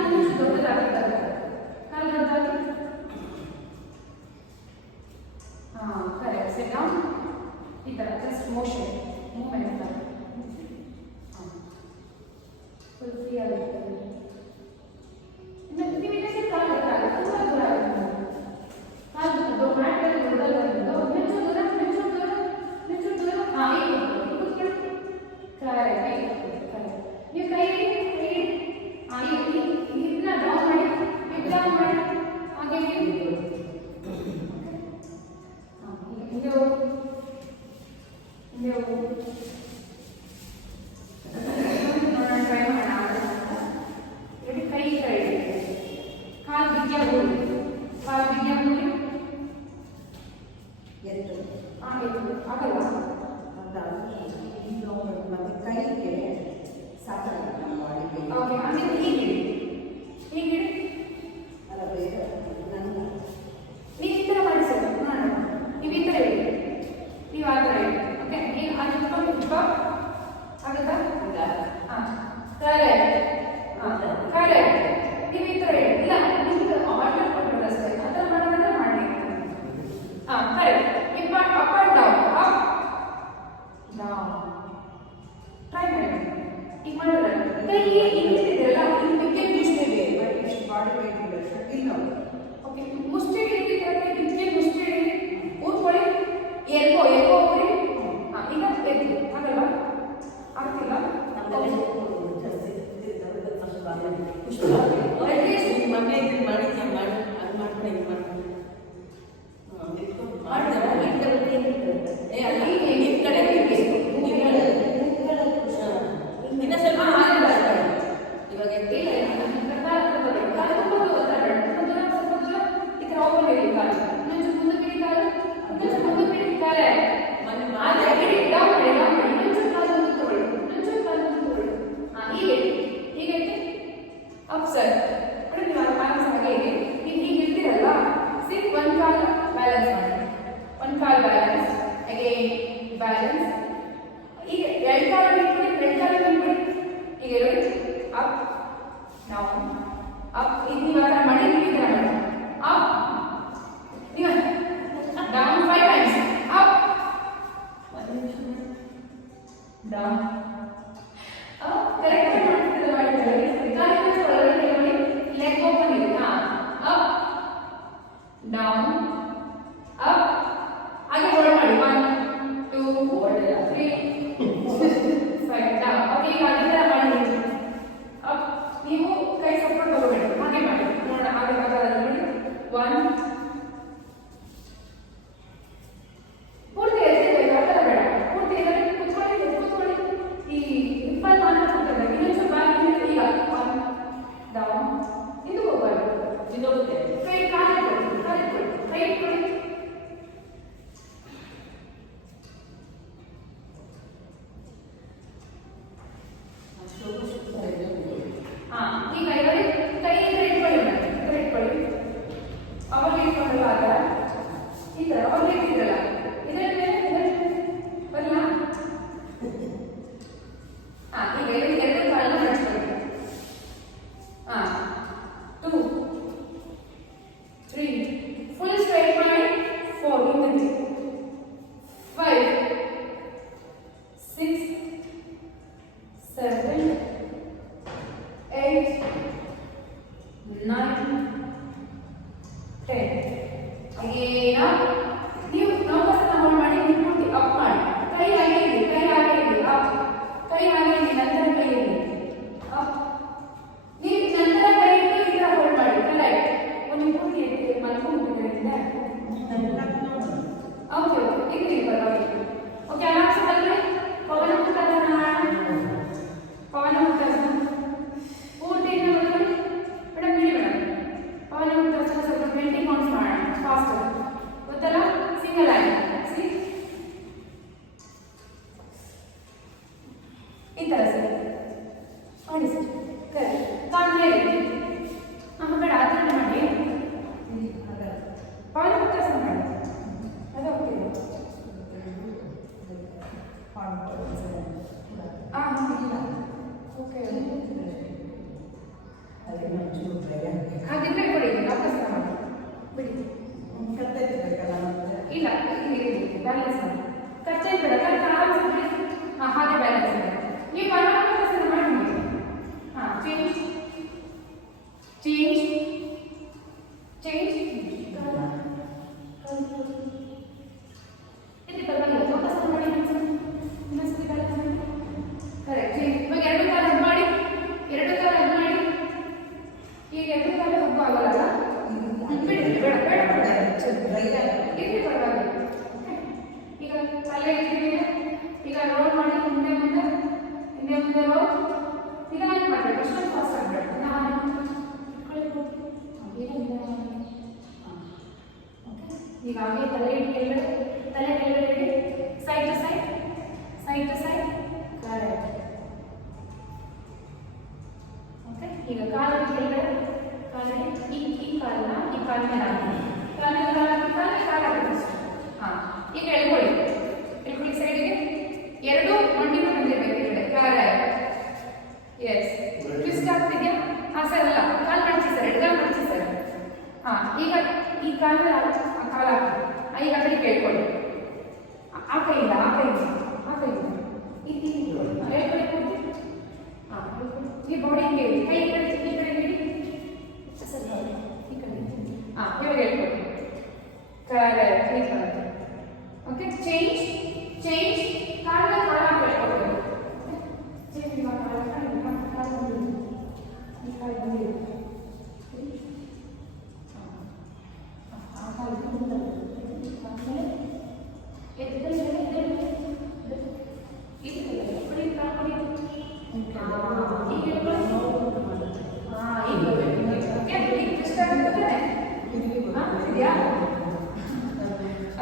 ಇನ್ನೊಂದು ದೊಡ್ಡದಾಗುತ್ತೆ ಕಾಲು ದೊಡ್ಡದಾಗಿ ಕರೆಕ್ಟ್ sit down ಈ ಥರ ಜಸ್ಟ್ ಮೋಷನ್ ಮೂವ್ಮೆಂಟ್ ಥರ ಫುಲ್ ಫ್ರೀ ಆಗುತ್ತೆ ಇನ್ನು ನೀವು ಇನ್ನೊಂದು ಕಾಲು ಗೊತ್ತಾಗುತ್ತೆ ತುಂಬ ದೂರ ಆಗುತ್ತೆ ಕಾಲು ಮ್ಯಾಟಲ್ಲಿ ದೊಡ್ಡಲ್ಲಿ ಬಂದಿದ್ದು ಮೆಚ್ಚು ದೂರ ಈಗ ಕೂತ್ಕೊಳ್ಳಿ ಕರೆಕ್ಟ್ ನೀವು ಕೈ 1 ಪೂರ್ತಿ ಎದ್ದಿರ್ಬೇಕು, ಆ ಥರ ಬೇಡ. ಪೂರ್ತಿ ಎದ್ದರೆ ಕೂತ್ಕೊಳ್ಳಿ. ಈ ಇಪ್ಪಲ್ ಮಾತ್ರ ಕೂತ್ಕೊಳ್ಬೇಕು. ಇನ್ನೊಂದು ಬಾಗಿ ಈಗ 1 ಡೌನ್. ಹಿಂದಕ್ಕೆ ಹೋಗಬಾರ್ದು. ಇನ್ನೊಂದು ಕೈ ಕಾಲಿಟ್ಕೊಳ್ಳಿ. ಕೈ ಇಟ್ಕೊಳ್ಳಿ. ಈಗ ಇದರಲ್ಲಿ ಕೈ ಇಟ್ಕೊಳ್ಳಿ. ಅವಾಗ ಇಟ್ಕೊಂಡಲ್ಲ ಆ ಥರ ಈ ಥರ ಅವಾಗ ಇಟ್ಟಿದ್ರಲ್ಲ ಇದರಲ್ಲಿ ಬರಲ್ಲ. ಈಗ ಎರಡು ಕಾಲನ್ನ ನಡೆಸ್ಕೊಳ್ಳಿ. 2 3 ಫುಲ್ ಸ್ಟ್ರೈಟ್ ಮಾಡಿ. 4 ಹಿಂದೆ 5 6 7 8 9 10. Again up. ನೀವು ನೌಕಸನ ಹೋಲ್ಡ್ ಮಾಡಿ ಪೂರ್ತಿ ಅಪ್ ಮಾಡಿ. ಕೈ ಹಾಗೆ ಇಡಿ ಅಪ್. ಕೈ ಹಾಗೆ ಇಡಿ ನಂತರ ಕೈ ಇಡಿ ಅಪ್. ನೀವು ನಂತರ ಕೈ ಇಟ್ಟು ಈ ಥರ ಹೋಲ್ಡ್ ಮಾಡಿ. ಕರೆಕ್ಟ್. ಒಂದು ಪೂರ್ತಿ ಎತ್ತಿ ಮಲ್ಕೊಂಡ್ಬಿಟ್ಟಿದ್ರಿಂದ ಓಕೆ ಇದ್ರಿ ಪರವಾಗಿಲ್ಲ. ಓಕೆ ಆರಾಮ್ಸೆ ಬನ್ನಿ. ಪವನ ಮುಕ್ತಾಸನ ಪೂರ್ತಿಯಿಂದ ಮಲ್ಕೊಳ್ಳಿ. ಮೇಡಮ್ ಬಿಡಿ ಮೇಡಮ್. ಪವನ ಮುಕ್ತಾಸನ ಸ್ವಲ್ಪ 20 ಕೌಂಟ್ಸ್ ಮಾಡೋಣ ಫಾಸ್ಟ್. ಗೊತ್ತಲ್ಲ? ಸಿಂಗಲ್ ಆಗಿ ಈ ಥರ ಸರ್ ಮಾಡಿ ಸರ್. ಕರೆಕ್ಟ್. ಕಾಣ್ತಾ ಇರಿ. ಬೇಡ ಆ ಥರ ಮಾಡಿ. ಪವನ ಮುಕ್ತಾಸನ ಮಾಡಿ. ಅದು ಓಕೆ. ಇಲ್ಲ ಓಕೆ ಹಾಗಿದ್ರೆ ಕೊಡಿ ವಾಪಸ್ ಮಾಡಿ ಬಿಡಿ. ಇಲ್ಲ ಬ್ಯಾಲೆನ್ಸ್ ಮಾಡಿ. ಖರ್ಚಾಗಿ ಬೇಡ. ಖರ್ಚು ಆರಾಮ್ಸೆ ಬಿಡಿ. ಹಾಗೆ ಬ್ಯಾಲೆನ್ಸ್ ಮಾಡಿ. ನೀವು ಪರವಾಗಿಲ್ಲ ಮಾಡಿ. ಚೇಂಜ್ ಇಲ್ಲಿ ಪರವಾಗಿಲ್ಲ. ವಾಪಸ್ ಮಾಡಿ. ಇನ್ನೊಂದ್ಸತಿ ಬ್ಯಾಲೆನ್ಸ್ ಮಾಡಿ. ಕರೆಕ್ಟ್. ಇವಾಗ ಎರಡು ಕಾಲ ಹಗ್ ಮಾಡಿ. ಈಗ ಎರಡು ಕಾಲ ಹಬ್ಬ ಆಗಲ್ಲ. ಬಿಡಿ ಬೇಡ ಇಲ್ಲಿ ಪರವಾಗಿಲ್ಲ. ಈಗ ತಲೆ ಇಟ್ಟಿದ್ದೀವಿ. ಈಗ ರೋಲ್ ಮಾಡಿ ಮುಂದೆ ರೋಲ್. ಈಗ ಏನು ಮಾಡಬೇಕು? ಅಷ್ಟೊಂದು ಫಾಸ್ಟ್ ಆಗಬೇಡ. ಈಗ ಹಾಗೆ ತಲೆ ಕೆಳಗಡೆ ಇಡಿ. Side to side. Correct. Okay. ಈಗ ಕಾಲು ಕೆಳಗಡೆ ಈ ಕಾಲನ್ನ ಮೇಲೆ ಹಾಕಿ. ಕಾಲ ಈಗ ಎಳ್ಕೊಳ್ಳಿ ಸೈಡಿಗೆ. ಎರಡು ಮಂಡಿನೂ ಬಂದಿರಬೇಕು ಈ ಕಡೆ. ಕರೆಕ್ಟ್. ಎಸ್. ಟ್ವಿಸ್ಟ್ ಆಗ್ತಿದೆಯಾ? ಸರ್ ಅಲ್ಲ. ಕಾಲು ಮಡಚಿ ಸರ್. ಎಡಗಾಲು ಮಡಚಿ ಸರ್. ಈಗ ಈ ಕಾಲ ಕಾಲು ಹಾಕಿ. ಈಗ ಅದಕ್ಕೆ ಕೇಳ್ಕೊಳ್ಳಿ. ಆ ಕೈಯಿಂದ ಹೇಳ್ಕೊಳ್ಳಿ ಕೂತಿ. ಈ ಬಾಡಿ ಹಿಂಗೆ ಇಡಿ. ಕೈ ಈ ಕಡೆ ಇಡಿ ಸರ್. ಈ ಕಡೆ ಇವಾಗ ಹೇಳ್ಕೊಳ್ಳಿ. ಕರೆಕ್ಟ್. ಹೀಗೆ ಬರುತ್ತೆ. ಓಕೆ. ಚೇಂಜ್ ಕಾಲ ಕೇಳ್ಕೊಳ್ಬೇಕು. ಚೇಂಜ್ ಈ ಕಾಲು ಬಂದಿದೆ.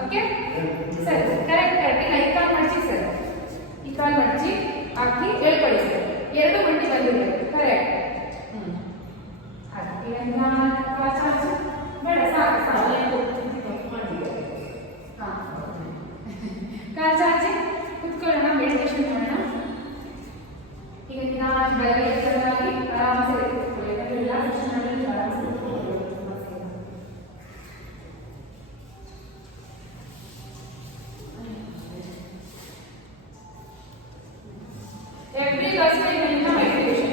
Okay sir. ಕರೆಕ್ಟ್. ಈಗ ಈ ಕಾಲು ಮಡಚಿ ಸರ್. ಈ ಕಾಲು ಮಡಚಿ ಹಾಕಿ ಹೇಳ್ಕೊಳ್ಳಿ ಸರ್. ಎರಡು ಮಂಡಿ ಬಂದಿರಬೇಕು. ಕರೆಕ್ಟ್. ಬೇಡ ಸಾಕು. ಕಾಲು ಚಾಚಿ ಕುತ್ಕೊಳ್ಳೋಣ. ಮೆಡಿಟೇಷನ್ ಮಾಡೋಣ. ಈಗ ನಾನು ಬೆಳಗ್ಗೆ ಆರಾಮ್ಸೆ ಕೂತ್ಕೊಳ್ಳಿ. ರಿಲ್ಯಾಕ್ಸೇಷನ್ ಮಾಡಿ ಆರಾಮ್ಸೆ ಕೂತ್ಕೊಳ್ಳಿ. Every Thursday you will meditation.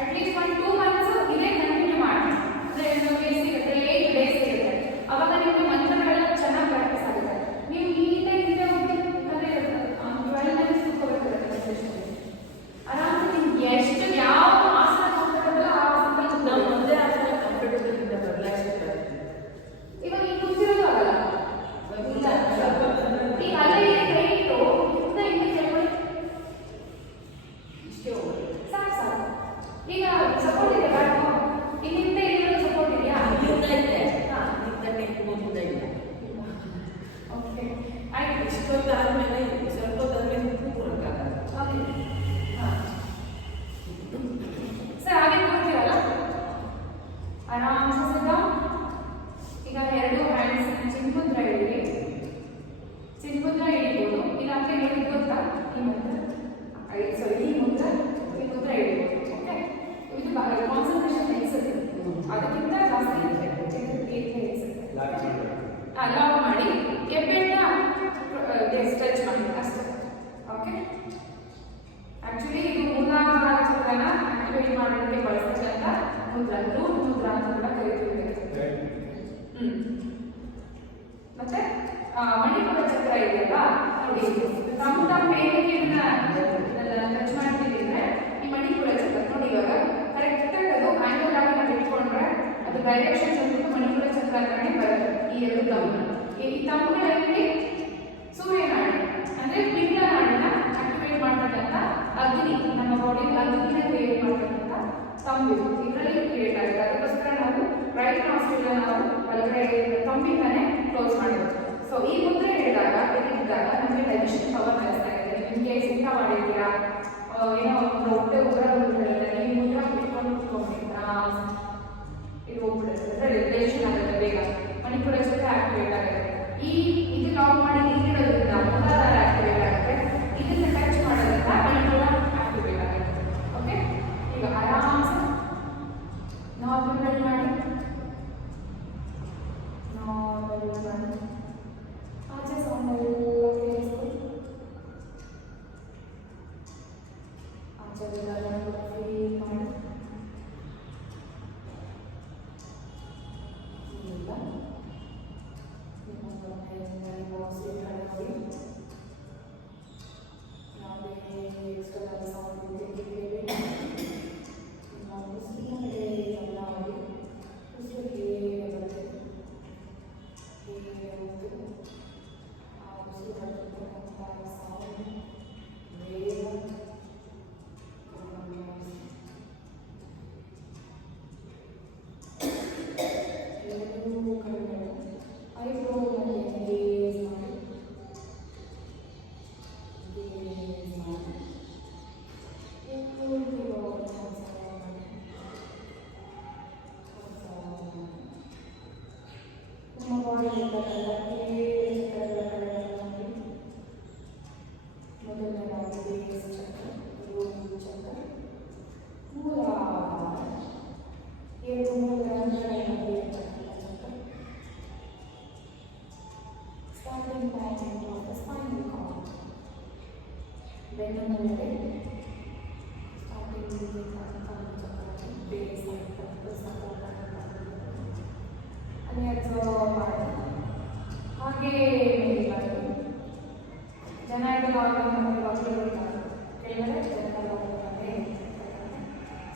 At least 1-2 months ಇದೇ ಕಂಟಿನ್ಯೂ ಮಾಡಿ. ಅಂದ್ರೆ ನಿಮಗೆ ಸಿಗುತ್ತೆ 8 ಡೇಸ್ ಸಿಗುತ್ತೆ. ಅವಾಗ ನಿಮಗೆ ಮಂತ್ರಗಳೆಲ್ಲ ಚೆನ್ನಾಗಿ ಪ್ರಾಕ್ಟೀಸ್ ಆಗುತ್ತೆ. ನೀವು ನೀಟಾಗಿ ಹೋಗಿ ಅಂದ್ರೆ 12 minutes ಕೂತ್ಕೋಬೇಕಾಗುತ್ತೆ ಮೆಡಿಟೇಷನ್. ಆರಾಮ್ಸೆ ನಿಮ್ಗೆ ಎಷ್ಟು ಯಾವ ಆಸನ ಕಂಫರ್ಟಬಲ್ ಆ ಆಸನ ನಾವು ಒಂದೇ ಆಸನ ಕಂಫರ್ಟಬಲ್ ಇಂದ ರಿಲ್ಯಾಕ್ಸ್ ಆಗ್ತದೆ. ಮಾಡೋದಕ್ಕೆ ಬಳಸ್ತಕ್ಕಂಥ ಮುದ್ರ, ರೂಟ್ ಮುದ್ರ ಅಂತ ಕೂಡ ಕರಿತೀವಿ. ಮತ್ತೆ ಮಣಿಪುರ ಚಕ್ರ ಇದೆಯಲ್ಲ ನೋಡಿ, ತಮ್ಮ ಏನಕ್ಕೆ ಇದನ್ನ ಟಚ್ ಮಾಡ್ತಿದ್ರೆ ಈ ಮಣಿಪುರ ಚಕ್ರ ನೋಡಿ, ಇವಾಗ ಕರೆಕ್ಟ್ ಆಗಿ ಅದು ಆಂಗಲ್ ಆಗಿ ನಾವು ಇಟ್ಕೊಂಡ್ರೆ ಅದು ಡೈರೆಕ್ಷನ್ ಬಂದ್ಬಿಟ್ಟು ಮಣಿಪುರ ಚಕ್ರ ಅಂತಾನೆ ಬರುತ್ತೆ. ಈ ಎರಡು ಈ ತಮ್ಮಗಳಲ್ಲಿ ಸೂರ್ಯನಾಡಿ ಅಂದ್ರೆ ಪಿಂಡ ನಾಡಿನ ಆಕ್ಟಿವೇಟ್ ಮಾಡ್ತಕ್ಕಂಥ ಅಗ್ನಿ, ನಮ್ಮ ಬಾಡಿ ಅಗ್ನಿನ ಕ್ರಿಯೇಟ್ ಮಾಡ್ತಕ್ಕಂಥ ತಂಬಿದು ಇದರಲ್ಲಿ ಕ್ರಿಯೇಟ್ ಆಗುತ್ತೆ. ಅದಕ್ಕೋಸ್ಕರ ನಾವು ರೈಟ್ ನಾಸ್ಟ್ರಿಲ್ ನಾವು ಒಳಗಡೆ ತಂಬಿಂದಾನೆ ಕ್ಲೋಸ್ ಮಾಡಬೇಕು. ಸೊ ಈ ಮುದ್ರೆ ಹೇಳಿದಾಗ ಇದ್ದಾಗ ನಮಗೆ ಡೈಜೆಷನ್ ಪವರ್ ಜಾಸ್ತಿ ಆಗಿದೆ. ನಿಮಗೆ ಊಟ ಮಾಡಿದ್ದೀರಾ, ಏನೋ ಹೊಟ್ಟೆ ಉಗ್ರ ಬಂದ್ಬಿಡುತ್ತೆ, ನೀವು ಮುದ್ರ ಇಟ್ಕೊಂಡು ಕುತ್ಕೊಂಡಿದ್ದೀರಾ, ಇದು ಹೋಗ್ಬಿಡುತ್ತೆ, ಡೈಜೆಷನ್ ಆಗುತ್ತೆ ಬೇಗ, ಮಣಿಪುರ ಚಕ್ರ ಆಕ್ಟಿವೇಟ್ ಆಗುತ್ತೆ. ಇದು ಲಾಕ್ ಮಾಡಿ ನೀರಿಡೋದ್ರಿಂದ ಮೂಲಾಧಾರ ಆಕ್ಟಿವೇಟ್ ಆಗುತ್ತೆ, ಇದನ್ನ ಟಚ್ ಮಾಡೋದ್ರಿಂದ ಮಣಿಪುರ ಆಕ್ಟಿವೇಟ್ ಆಗುತ್ತೆ. ಓಕೆ, ಈಗ ಆರಾಮ್ಸೆ ನಾರ್ಮಲ್ ಬೆಲ್ ಮಾಡಿ, ನಾರ್ಮಲ್ ಮಾಡಿ ಆಚೆ ಸೌಂಡ್ ಎಲ್ಲ ಕೇಳಿಸ್ಕೊಳ್ಳಿ, ಆಚೆ ಬೆಲ್ಲ ಕೂಡ ಫೀಲ್ ಮಾಡಿ. ಈಗ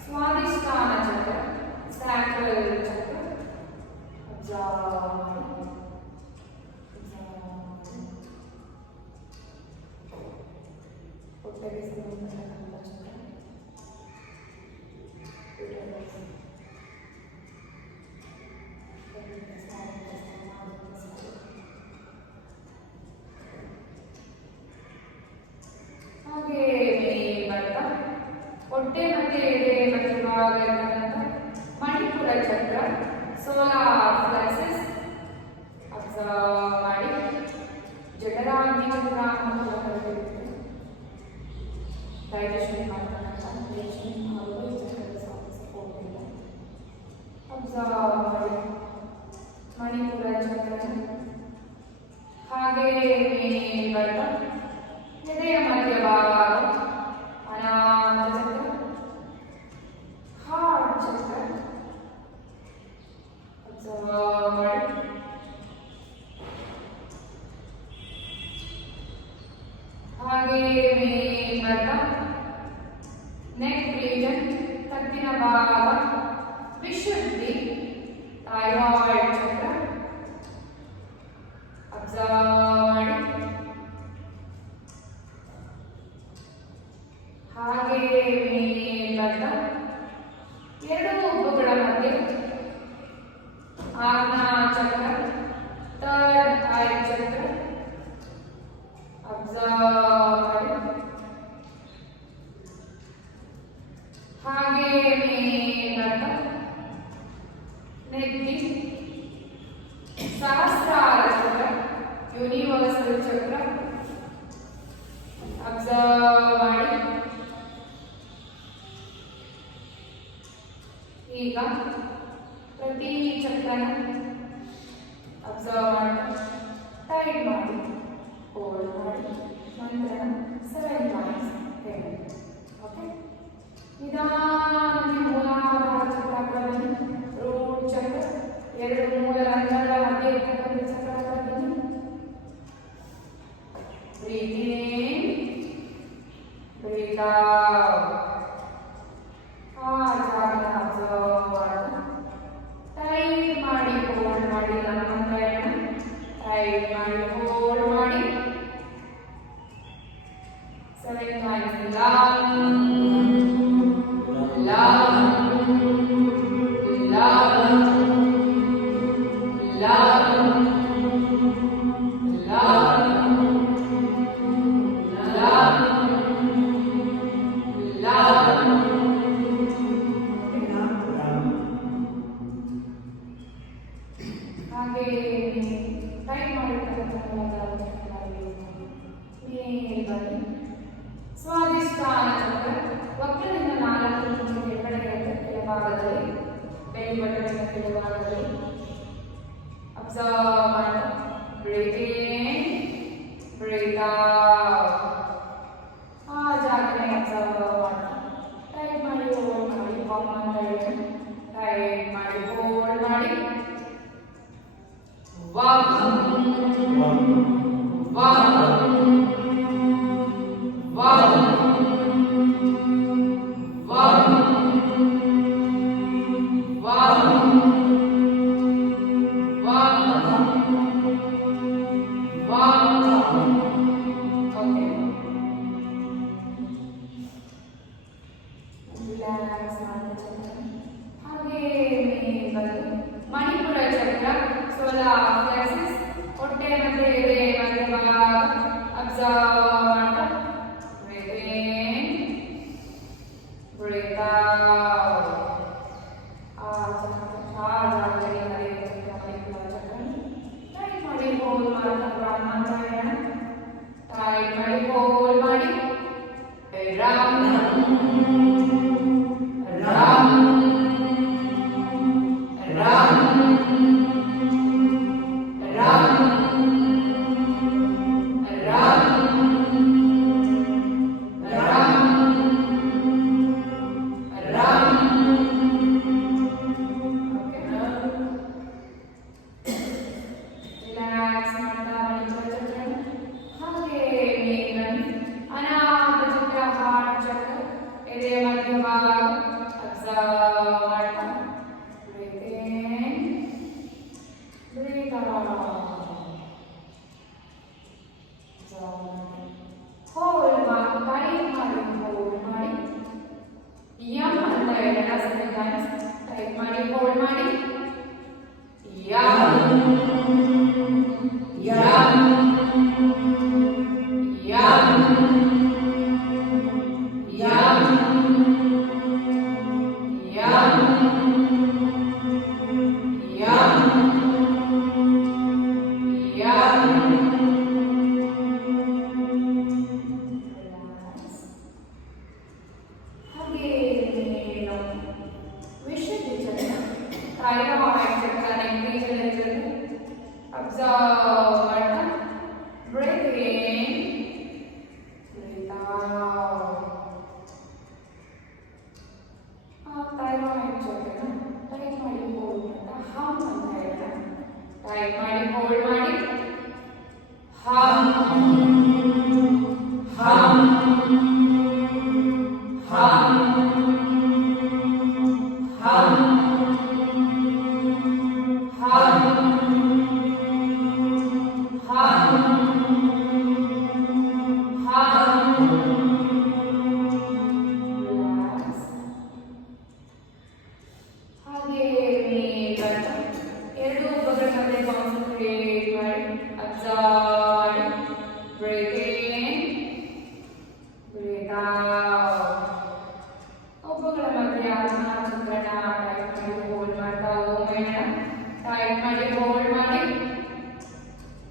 ಸ್ವಾದಿಷ್ಠಾನ ಚಕ್ರ, ಸ್ಯಾಕ್ರಲ್ ಚಕ್ರ, ಹೊಟ್ಟೆಗೆ ಸಂಬಂಧಪಟ್ಟಂತ ಚಕ್ರ, ಹಾಗೆ ಬರ್ತಾ ಹೊಟ್ಟೆ ಮತ್ತೆ ಎದೆ ಮಧ್ಯಭಾಗ ಮಣಿಪುರ ಚಕ್ರ, ಸೋಲಾರ್ ಪ್ಲೆಕ್ಸಸ್ ಅಬ್ಸರ್ವ್ ಮಾಡಿ. ಜಠರಾಗ್ನಿ ಚಕ್ರ ಅಂತ ಕರೀತೀವಿ, ಡೈಜೆಷನ್ ಮಾಡ್ತಕ್ಕಂಥ ಡೈಜೆಷನ್ ಹಾಗೂ ಚಕ್ರದ ಸಪೋರ್ಟ್ ಇಲ್ಲ. ಅಬ್ಸರ್ವ್ ಮಾಡಿ ಮಣಿಪುರ ಚಕ್ರ. ಹಾಗೆ ಬರ್ತಾ ಎದೆಯ ಮಧ್ಯಭಾಗ ಅನಾಹತ ಚಕ್ರ, ಹಾರ್ಟ್ ಚಕ್ರ ಅಬ್ಸರ್ವ್ ಮಾಡಿ. ಹಾಗೆ ಬರ್ತಾ ನೆಕ್ ರೀಜನ್, ತಗ್ಗಿನ ಭಾಗ, ವಿಶುದ್ಧಿ, ಥೈರಾಯ್ಡ್ ಚಕ್ರ ಅಬ್ಸರ್ವ್ ಮಾಡಿ. ಹಾಗೆ ಬರ್ತಾ ಎರಡು ಉಬ್ಬುಗಳ ಮಧ್ಯೆ ಆಜ್ಞಾ ಚಕ್ರ, ಥರ್ಡ್ ಐ ಚಕ್ರ ಅಬ್ಸರ್ವ್ ಮಾಡಿ. ಹಾಗೆ ಬರ್ತಾ ನೆತ್ತಿ, ಸಹಸ್ರಾರ ಚಕ್ರ, ಯೂನಿವರ್ಸಲ್ ಚಕ್ರ ಅಬ್ಸರ್ವ್ ಮಾಡಿ. ಈಗ ಪ್ರತಿ ಚಕ್ರನ ಅಬ್ಸರ್ವ್ ಮಾಡಿ ಟೈಟ್ ಮಾಡಿ ಹೋಲ್ಡ್ ಮಾಡಿ ನಂತರ 7 ಟೈಮ್ಸ್ ಹೇಳಿ. ಓಕೆ, ನಿಧಾನ ಹಾಗೆ ಟೈಪ್ ಮಾಡಿರ್ತಕ್ಕಂಥ ಸ್ವಾದಿಷ್ಟ ಅನ್ನೋದು ಒಕ್ಕಲಿನ 4 ಇಂಚು ಕೆಳಗಡೆ ಕೆಳಭಾಗದಲ್ಲಿ ಬೆಳ್ಳಿ ಬಟನ್ ಕೆಳಭಾಗದಲ್ಲಿ ಅಬ್ಸರ್ವ್ ಮಾಡಿ ಬ್ರೀತ್ ಇನ್ ಬ್ರೀತ್ ಔಟ್ ಆ ಜಾಗನೇ ಅಬ್ಸರ್ವ್ ಮಾಡಿ ಟೈಪ್ ಮಾಡಿ ಹೋಲ್ಡ್ ಮಾಡಿ ವಾಕ್ ಮಾಡ್ತಾ ಟೈಪ್ ಮಾಡಿ ಹೋಲ್ಡ್ ಮಾಡಿ ವಾಕ್ ಮಣಿಪುರ ಚಕ್ರ ಸೋಲಾರ್ ಪ್ಲೆಕ್ಸಸ್ ಹೊಟ್ಟೆ ಮತ್ತೆ ಎದೆ ಮಧ್ಯಭಾಗ ಅಬ್ಸರ್ವ್ ಮಾಡ್ತಾ ಬ್ರೀತ್ ಇನ್ ಬ್ರೀತ್ ಔಟ್ ಆ ಜಾಗದಲ್ಲಿ ಮಣಿಪುರ ಚಕ್ರ ಟೈಟ್ ಮಾಡಿ ಹೋಲ್ಡ್ ಮಾಡ್ತಾ ಬ್ರಹ್ಮಚಾರಣ ಟೈಟ್ ಮಾಡಿ ಹೋಲ್ಡ್ ಮಾಡಿ Ram Ram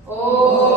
Oh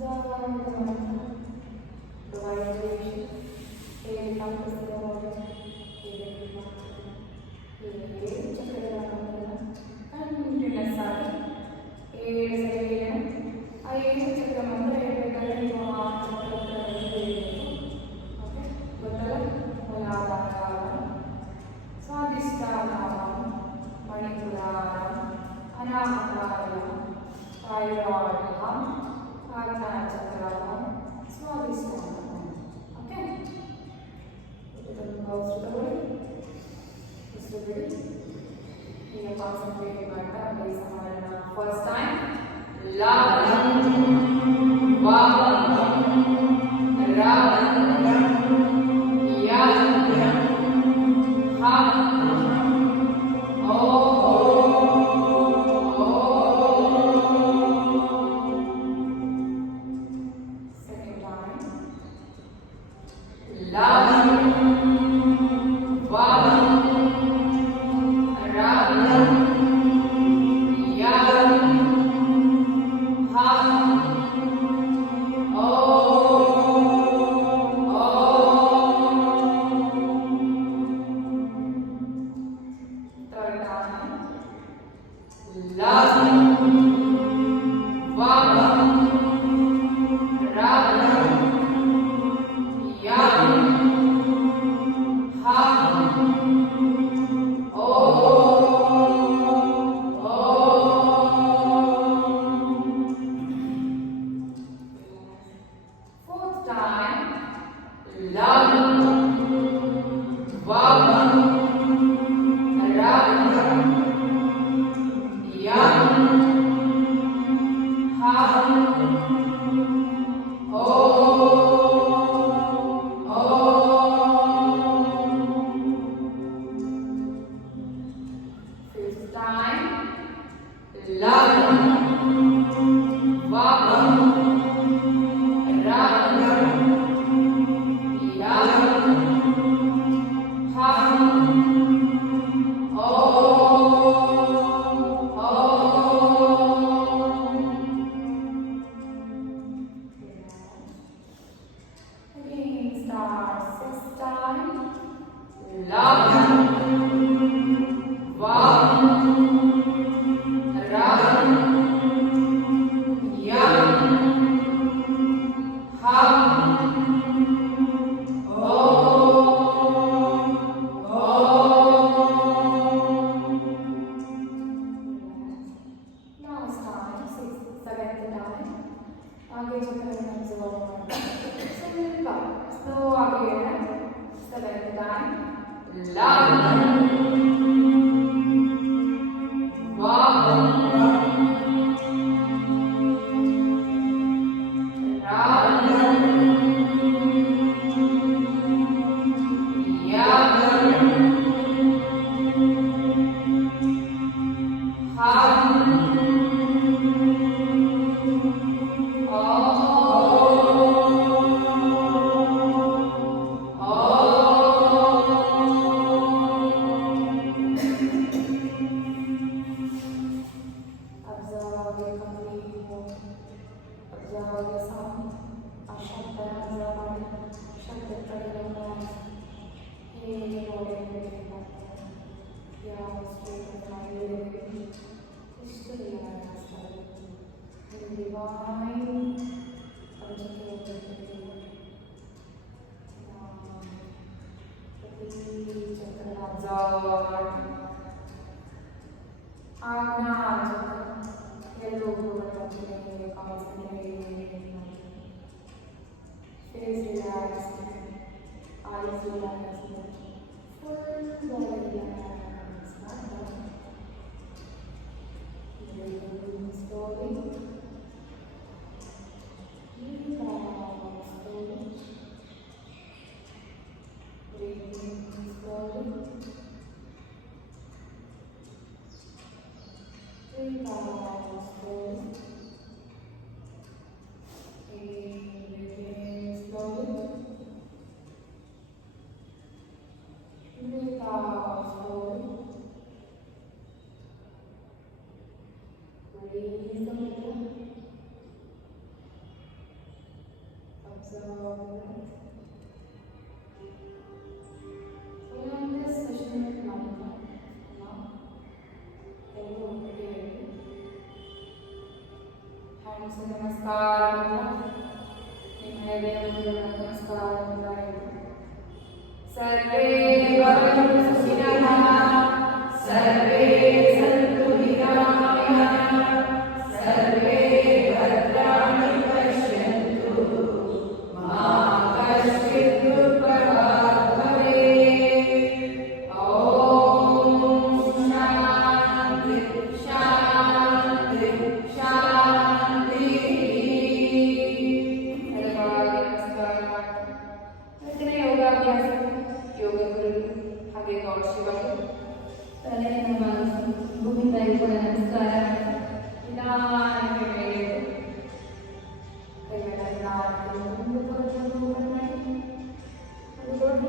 Observe the mantra, the vibration, ಹೇಗೆ ಕಾಣಿಸ್ತದೆ ನೋಡಿ, ಹೇಗೆ feel ಆಗ್ತದೆ, ಹೇಗೆ ಚಕ್ರಗಳ ಕಂಟಿನ್ಯೂಸ್ ಆಗಿ 7 ಸೆಕೆಂಡ್. ಆ 7 ಚಕ್ರ ಮಂತ್ರ ಹೇಳಬೇಕಾದ್ರೆ ನೀವು ಆ ಚಕ್ರದ ಹೇಳಬೇಕು. ಓಕೆ, ಗೊತ್ತಲ್ಲ? ಮೂಲಾಧಾರ, ಸ್ವಾಧಿಷ್ಠಾನ, ಮಣಿಪುರಾರ, ಅನಾಹತಾರ, ಥೈರಾಯ್ಡ್, ಆಜ್ಞಾಚಕ್ರ, ಸ್ವಾಧಿಷ್ಠಾನ. ಓಕೆ, ಇದನ್ನು ತಗೊಳ್ಳಿ, ಇಷ್ಟು ಬಿಡಿ. ಈಗ ಕಾನ್ಸಂಟ್ರೇಟ್ ಮಾಡ್ತಾ ಅಭ್ಯಾಸ ಮಾಡೋಣ. ಫಸ್ಟ್ ಟೈಮ್ ಲಾಭಂ ವಾಭಂ ರಾಭಂ ಯಾಭಂ ಹಾಭಂ second time ಲಾಭಂ ವಾಭಂ ರಾಭಂ ಯಾಭಂ ಹಾಭಂ third time ಲಾಭಂ ವಾಭಂ ರಾಭಂ ಯಾಭಂ ಹಾಭಂ fourth time ಲಾಭಂ ವಾಭಂ ರಾಭಂ ಯಾಭಂ ಹಾಭಂ fifth time ಲಾಭಂ ವಾಭಂ ರಾಭಂ ಯಾಭಂ ಹಾಭಂ again start. Sixth time ಲಾಭಂ ವಾಭಂ ರಾಭಂ ಯಾಭಂ ಹಾಭಂ now start. Seventh time आगे चक्कर अब्जर्व ಸ್ವಲ್ಪ ಸ್ಲೋ ಆಗಿ ಹೇಳ. seventh time ಲಾಭಂ ವಾಭಂ ರಾಭಂ ಯಾಭಂ ಹಾಭಂ observe the complete movement. Observe the sound. ಆ ಶಬ್ದನ observe ಮಾಡಿ, ಶಬ್ದದ ಕಡೆ ಗಮನ ಹೇಗೆ ನೋಡಿ ಯಾವ ಸ್ಟೇಟ್ ಮಾಡಿ ಇಷ್ಟು ರಿಲ್ಯಾಕ್ಸ್ ಆಗುತ್ತೆ. ಡಿವೈನ್ ಪಂಚಕ್ಕೆ ಹೋಗ್ಬೇಕು. ಪ್ರತಿ ಚಕ್ರ observe ಮಾಡಿ. ಆಜ್ಞಾಚಕ್ರ ಎಲ್ಲೋ ಪಂಚಕ್ಕೆ ಕಾನ್ಸಂಟ್ರೇಟ್ ಮಾಡಿ. face relaxed, eyes relaxed, full body relaxed. Breathing slowly. Breathe out slowly. Breathing slowly. Breathe out slowly. Breathing slowly. ನಮಸ್ಕಾರ ನಮಸ್ಕಾರ ಸರ್ವೇ ಭವಂತು ಸುಖಿನಃ ಸರ್ವೇ ಸಂತು ನಿರಾಮಯಾಃ ಸರ್ವೇ ಭದ್ರಾಣಿ ಪಶ್ಯಂತು ಮಾ ಕಶ್ಚಿತ್ ದುರ್ಭಗಾತ್ ಭವೇತ್ ಓಂ ಶಾಂತಿ ಶಾಂತಿ ಶಾಂತಿ ನಮಸ್ಕಾರ ರಚನೆ ಯೋಗಾಭ್ಯಾಸ ಯೋಗ ಗುರು ಹಾಗೆ ಗೌಡ ಶಿವರು ತಲೆ ನಮ್ಮ ಭೂಮಿ ತಾಯಿ ಕೂಡ ನಮಸ್ಕಾರ ನಿಧಾನಕ್ಕೆ ಮೇಲೆ ಕೈಗಳನ್ನು ಮುಂದೆ ಅದು ದೊಡ್ಡ